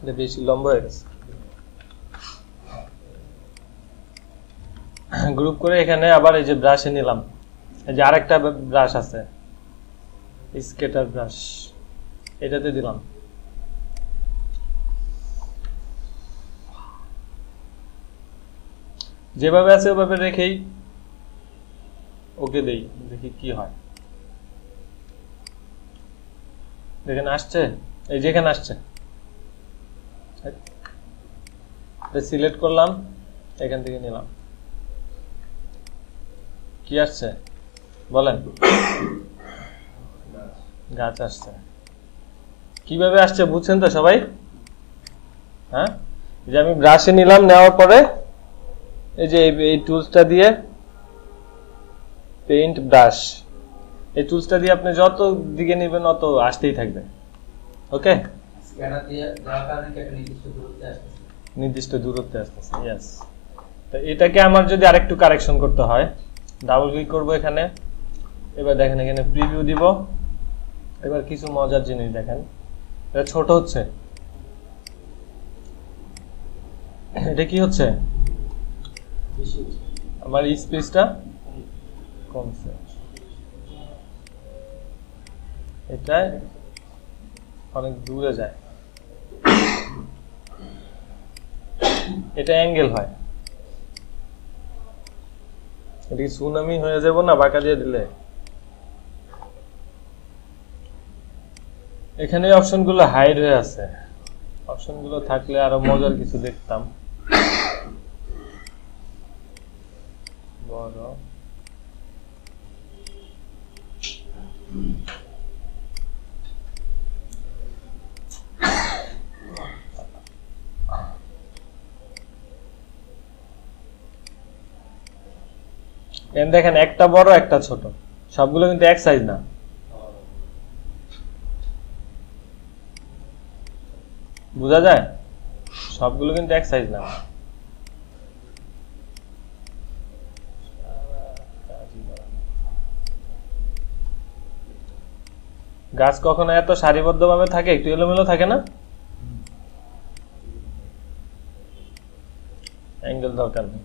এটা বেশি লম্বা হয়ে গেছে। গ্রুপ করে এখানে আবার এই যে ব্রাশে নিলাম, এই যে আরেকটা ব্রাশ আছে স্কেটার ব্রাশ, এটাতে দিলাম। যেভাবে আছে ওভাবে রেখেই ওকে দেই, দেখি কি হয়। দেখেন আসছে, এই যেখানে আসছে সিলেক্ট করলাম, এখান থেকে নিলাম, কি আসছে বলেন? গাছ আসছে। কিভাবে আসছে বুঝছেন তো সবাই? হ্যাঁ, যে আমি ব্রাশে নিলাম, নেওয়ার পরে এই যে এই টুলসটা দিয়ে পেইন্ট ব্রাশ, এই টুলসটা দিয়ে আপনি যত দিকে নেবেন অত আসতেই থাকবে। ওকে, স্ক্যানার দিয়ে যাওয়ার কারণে কি একটা নির্দিষ্ট দূরত্বে আসতেছে, নির্দিষ্ট দূরত্বে আসতেছে। ইয়েস। তো এটাকে আমার যদি আরেকটু কারেকশন করতে হয়, ডাবল ক্লিক করব এখানে। এবার দেখেন এখানে প্রিভিউ দিব। এবার কিছু মজার জিনিস দেখেন, এটা ছোট হচ্ছে, এটা কি হচ্ছে, আমার স্পেসটা কমছে, এটা অনেক দূরে যায়, এটা অ্যাঙ্গেল হয়। এটা কি সুনামি হয়ে যাব না বাঁকা দিয়ে দিলে? এখানে অপশনগুলো হাইড হয়ে আছে, অপশনগুলো থাকলে আরো মজার কিছু দেখতাম। বড় দেখেন একটা বড় একটা ছোট, সবগুলো কিন্তু এক সাইজ না। বোঝা যায়? সবগুলো কিন্তু এক সাইজ না। গাছ কখনো এত সারিবদ্ধভাবে থাকে, একটু এলোমেলো থাকে না? অ্যাঙ্গেল দরকার নেই।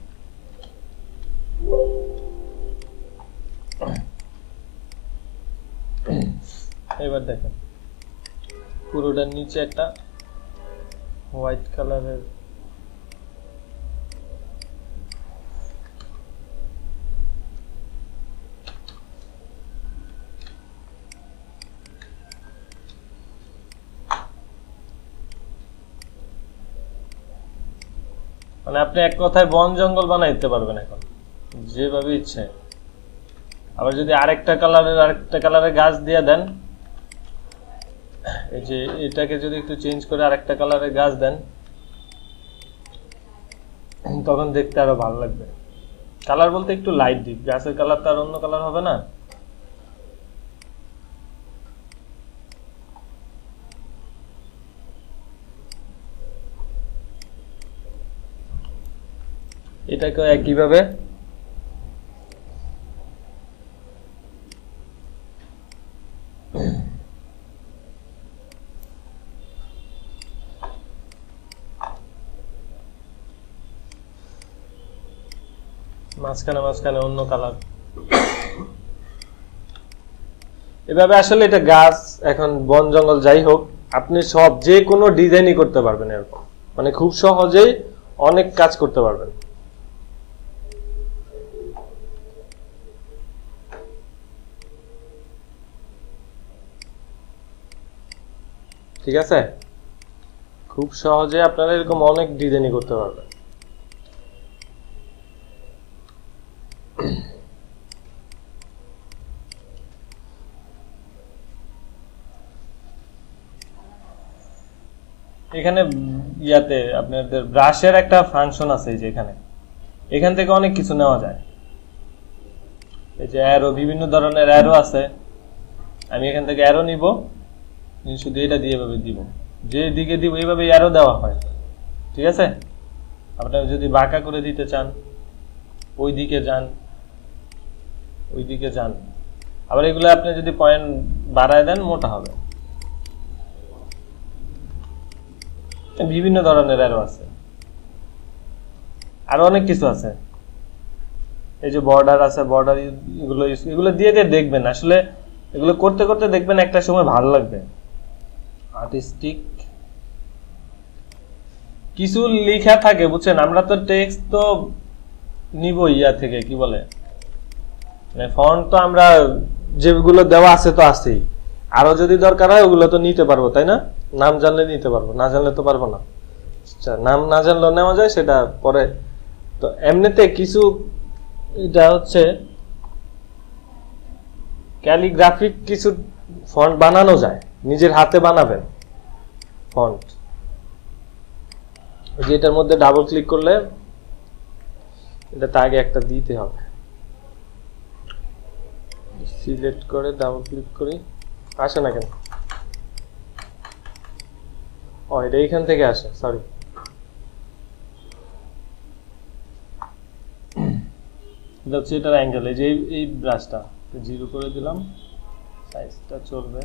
এবার দেখেন পুরোটার নিচে একটা হোয়াইট কালারের মানে আপনি এক কথায় বন জঙ্গল বানাইতে পারবেন এখন যেভাবে ইচ্ছে। আবার যদি আরেকটা কালারের গাছ দিয়ে দেন, এই যে এটাকে যদি একটু চেঞ্জ করে আরেকটা কালারের গাছ দেন, তখন দেখতে আরো ভালো লাগবে। কালার বলতে একটু লাইট ডিপ, গাছের কালার তো আর অন্য কালার হবে না। এটাকে একইভাবে মাঝখানে অন্য কালার। এভাবে আসলে এটা গাছ এখন বন জঙ্গল যাই হোক, আপনি সব যে কোনো ডিজাইনই করতে পারবেন এরকম, মানে খুব সহজেই অনেক কাজ করতে পারবেন। ঠিক আছে, খুব সহজে আপনারা এরকম অনেক ডিজাইনই করতে পারবেন। এখানে ইয়াতে আপনাদের ব্রাশের একটা ফাংশন আছে, যে এখান থেকে অনেক কিছু নেওয়া যায়। এই যে অ্যারো, বিভিন্ন ধরনের অ্যারো আছে, আমি এখান থেকে অ্যারো নিব, শুধু এটা দিয়ে এভাবে দিব, যে দিকে দিব এইভাবে অ্যারো দেওয়া হয়। ঠিক আছে, আপনারা যদি বাঁকা করে দিতে চান ওই দিকে যান, আবার এগুলো আপনি যদি পয়েন্ট বাড়ায় দেন মোটা হবে। বিভিন্ন ধরনের অ্যারো আছে, আরো অনেক কিছু আছে। এই যে বর্ডার আছে, বর্ডার এগুলো দিয়ে দেখবেন, আসলে এগুলো করতে করতে দেখবেন একটা সময় ভালো লাগবে। আর্টিস্টিক কিছু লেখা থাকে, বুঝছেন, আমরা তো টেক্সট তো নিব ইয়া থেকে, কি বলে ফন্ট তো আমরা যেগুলো দেওয়া আছে তো আছেই, আরো যদি দরকার হয় ওগুলো তো নিতে পারবো, তাই না? নাম জানলে নিতে পারবো, না জানলে তো পারবো না। আচ্ছা, নাম না জানলেও নেওয়া যায়, সেটা পরে। তো এমনিতে কিছু এটা হচ্ছে ক্যালিগ্রাফিক কিছু ফন্ট বানানো যায়, নিজের হাতে বানাবেন ফন্ট। যে এটার মধ্যে ডাবল ক্লিক করলে এটা আগে একটা দিতে হবে, সিলেক্ট করে ডাবল ক্লিক করি, আসে না কেন? ও এটা এইখান থেকে আসে, সরি। এটা হচ্ছে এটার অ্যাঙ্গেল, এই যে এই ব্রাশটা 0 করে দিলাম, সাইজটা চলবে।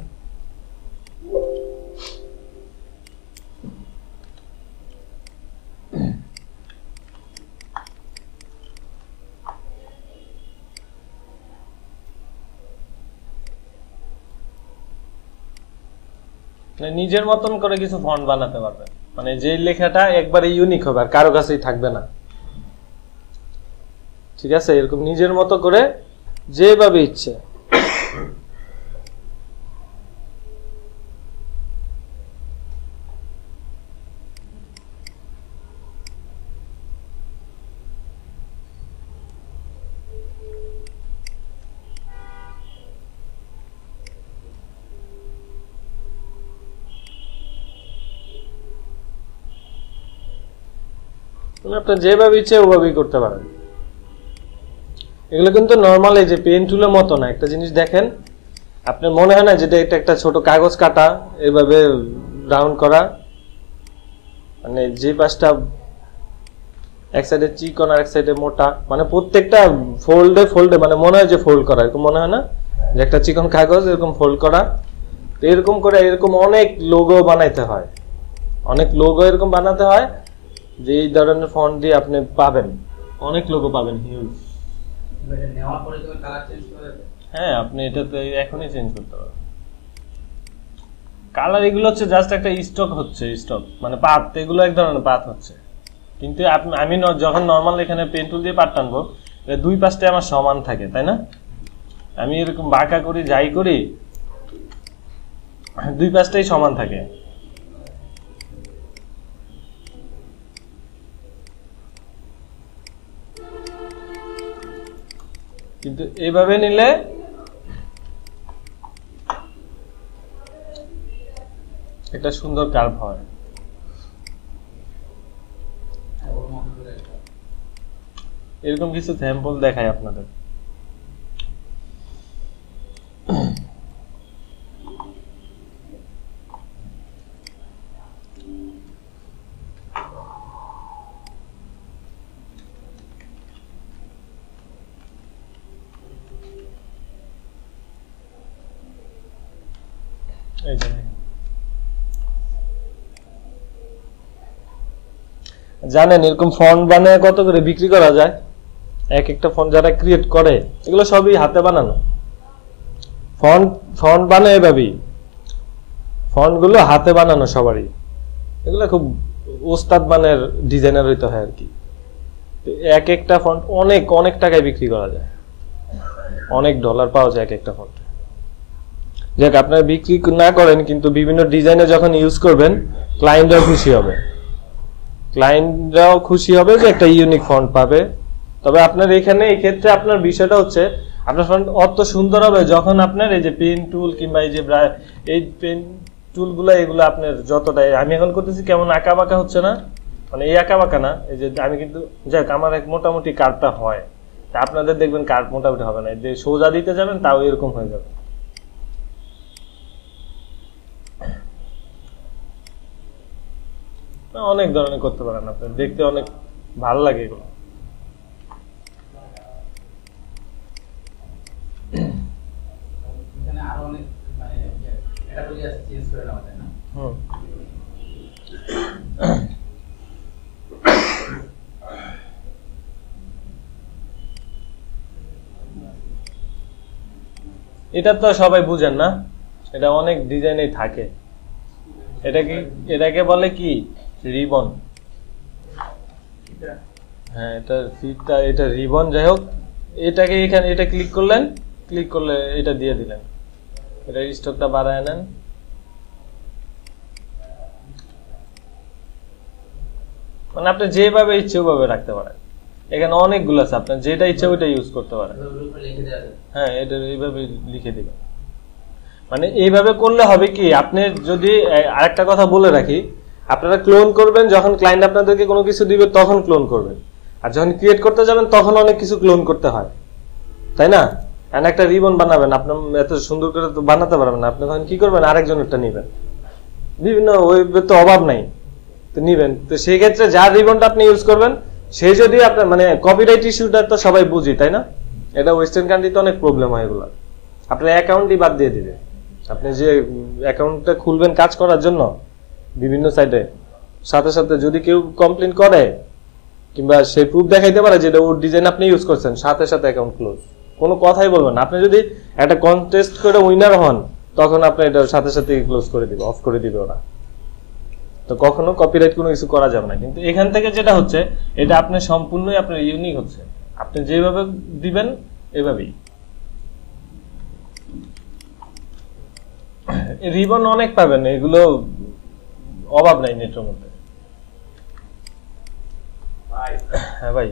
নিজের মতন করে কিছু ফন্ট বানাতে পারবেন, মানে যে লেখাটা একবারে ইউনিক হবে আর কারো কাছেই থাকবে না, ঠিক আছে? এরকম নিজের মতো করে যেভাবে ইচ্ছে। আপনি যেভাবে ইচ্ছে ওভাবেই করতে পারেন। এগুলো কিন্তু নর্মাল এই যে পেন টুলের মতো না। একটা জিনিস দেখেন, আপনার মনে হয় না যেটা এটা একটা ছোট কাগজ কাটা, এভাবে রাউন্ড করা, মানে যে পাশটা এক সাইডে চিকন আর এক সাইডে মোটা, মানে প্রত্যেকটা ফোল্ডে ফোল্ডে মানে মনে হয় যে ফোল্ড করা, এরকম মনে হয় না যে একটা চিকন কাগজ এরকম ফোল্ড করা। তো এরকম করে এরকম অনেক লোগো বানাইতে হয়, অনেক লোগো এরকম বানাতে হয়, যে এই ধরনের ফন্ট দিয়ে আপনি পাবেন, অনেক লোগো পাবেন হিউজ। হ্যাঁ, আপনি এটাতে এখনই চেঞ্জ করতে পারবেন কালার। এগুলো হচ্ছে জাস্ট একটা স্টক হচ্ছে, স্টক মানে পাত, এগুলো এক ধরনের পাত হচ্ছে। কিন্তু আমি যখন নর্মাল এখানে পেন টুল দিয়ে পাত টানবো, দুই পাশটাই আমার সমান থাকে, তাই না? আমি এরকম বাঁকা করি, যাই করি, দুই পাশটাই সমান থাকে। কিন্তু এইভাবে নিলে একটা সুন্দর কার্ভ হয়। এরকম কিছু স্যাম্পল দেখাই আপনাদের। জানেন এরকম ফন্ট বানিয়ে কত করে বিক্রি করা যায়? এক একটা ফন্ট যারা ক্রিয়েট করে, এগুলো সবই হাতে বানানো ফন্ট বানায়, এভাবেই ফন্ট গুলো হাতে বানানো সবারই। এগুলো খুব ওস্তাদ মানের ডিজাইনার হইতে হয় আর কি। এক একটা ফন্ট অনেক অনেক টাকায় বিক্রি করা যায়, অনেক ডলার পাওয়া যায় এক একটা ফন্ট। যাক, আপনারা বিক্রি না করেন, কিন্তু বিভিন্ন ডিজাইনে যখন ইউজ করবেন ক্লায়েন্টরাও খুশি হবে, যে একটা ইউনিক ফন্ট পাবে। তবে আপনার এখানে এই ক্ষেত্রে আপনার বিষয়টা হচ্ছে, আপনার ফন্ট অত সুন্দর হবে যখন আপনার এই যে পেন টুল কিংবা এই যে এই পেন টুলগুলো, এগুলো আপনার যতটাই আমি এখন করতেছি কেমন আঁকা বাঁকা হচ্ছে না, মানে এই আঁকা বাঁকা না, এই যে আমি কিন্তু যাক আমার এক মোটামুটি কার্ভটা হয়, আপনাদের দেখবেন কার্ভ মোটামুটি হবে না, যে সোজা দিতে যাবেন তাও এরকম হয়ে যাবে। অনেক ধরনের করতে পারেন আপনি, দেখতে অনেক ভালো লাগে এগুলো। এটা তো সবাই বুঝেন না, এটা অনেক ডিজাইনেই থাকে। এটাকে বলে কি রিবন। হ্যাঁ, এটা ফিটটা, এটা রিবন। যাই হোক, এটাকে এখানে এটা ক্লিক করলে এটা দিয়ে দিলেন, এটা স্টকটা বাড়ায় নেন। মানে আপনি যেভাবে ইচ্ছে ওভাবে রাখতে পারেন। এখানে অনেকগুলো আছে, আপনার যেটা ইচ্ছে ওইটা ইউজ করতে পারেন। হ্যাঁ, এটা এইভাবে লিখে দিবেন। মানে এইভাবে করলে হবে কি, আপনি যদি আরেকটা কথা বলে রাখি, আপনারা ক্লোন করবেন যখন ক্লায়েন্ট আপনাদেরকে কোনো কিছু দিবে তখন ক্লোন করবেন, আর যখন ক্রিয়েট করতে যাবেন তখন অনেক কিছু ক্লোন করতে হয়, তাই না? এন্ড একটা রিবন বানাবেন, আপনি এত সুন্দর করে তো বানাতে পারবেন না, আপনি তখন কি করবেন, আরেকজনেরটা নেবেন। বিভিন্ন ওয়েবে তো অভাব নাই, তো নিবেন। তো সেই ক্ষেত্রে যার রিবনটা আপনি ইউজ করবেন সে যদি আপনার মানে কপিরাইট ইস্যুটা তো সবাই বুঝি, তাই না? এটা ওয়েস্টার্ন কান্ট্রিতে অনেক প্রবলেম হয় এগুলো। আপনার অ্যাকাউন্টই বাদ দিয়ে দিবে। আপনি যে অ্যাকাউন্টটা খুলবেন কাজ করার জন্য বিভিন্ন সাইটে, সাথে সাথে যদি কেউ কমপ্লেইন করে কিংবা সে প্রুফ দেখাইতে পারে যে ওর ডিজাইন আপনি ইউজ করছেন, সাথে সাথে অ্যাকাউন্ট ক্লোজ, কোনো কথাই বলবেন না। আপনি যদি একটা কন্টেস্ট করে উইনার হন তখন আপনি এটা সাথে সাথে ক্লোজ করে দিবে, অফ করে দিবে ওরা। তো কখনো কপিরাইট কোনো কিছু করা যাবে না। কিন্তু এখান থেকে যেটা হচ্ছে এটা আপনি সম্পূর্ণই আপনার ইউনিক হচ্ছে, আপনি যেভাবে দিবেন এভাবেই। রিবন অনেক পাবেন, এগুলো অভাব নাই নেটের মধ্যে। হ্যাঁ ভাই।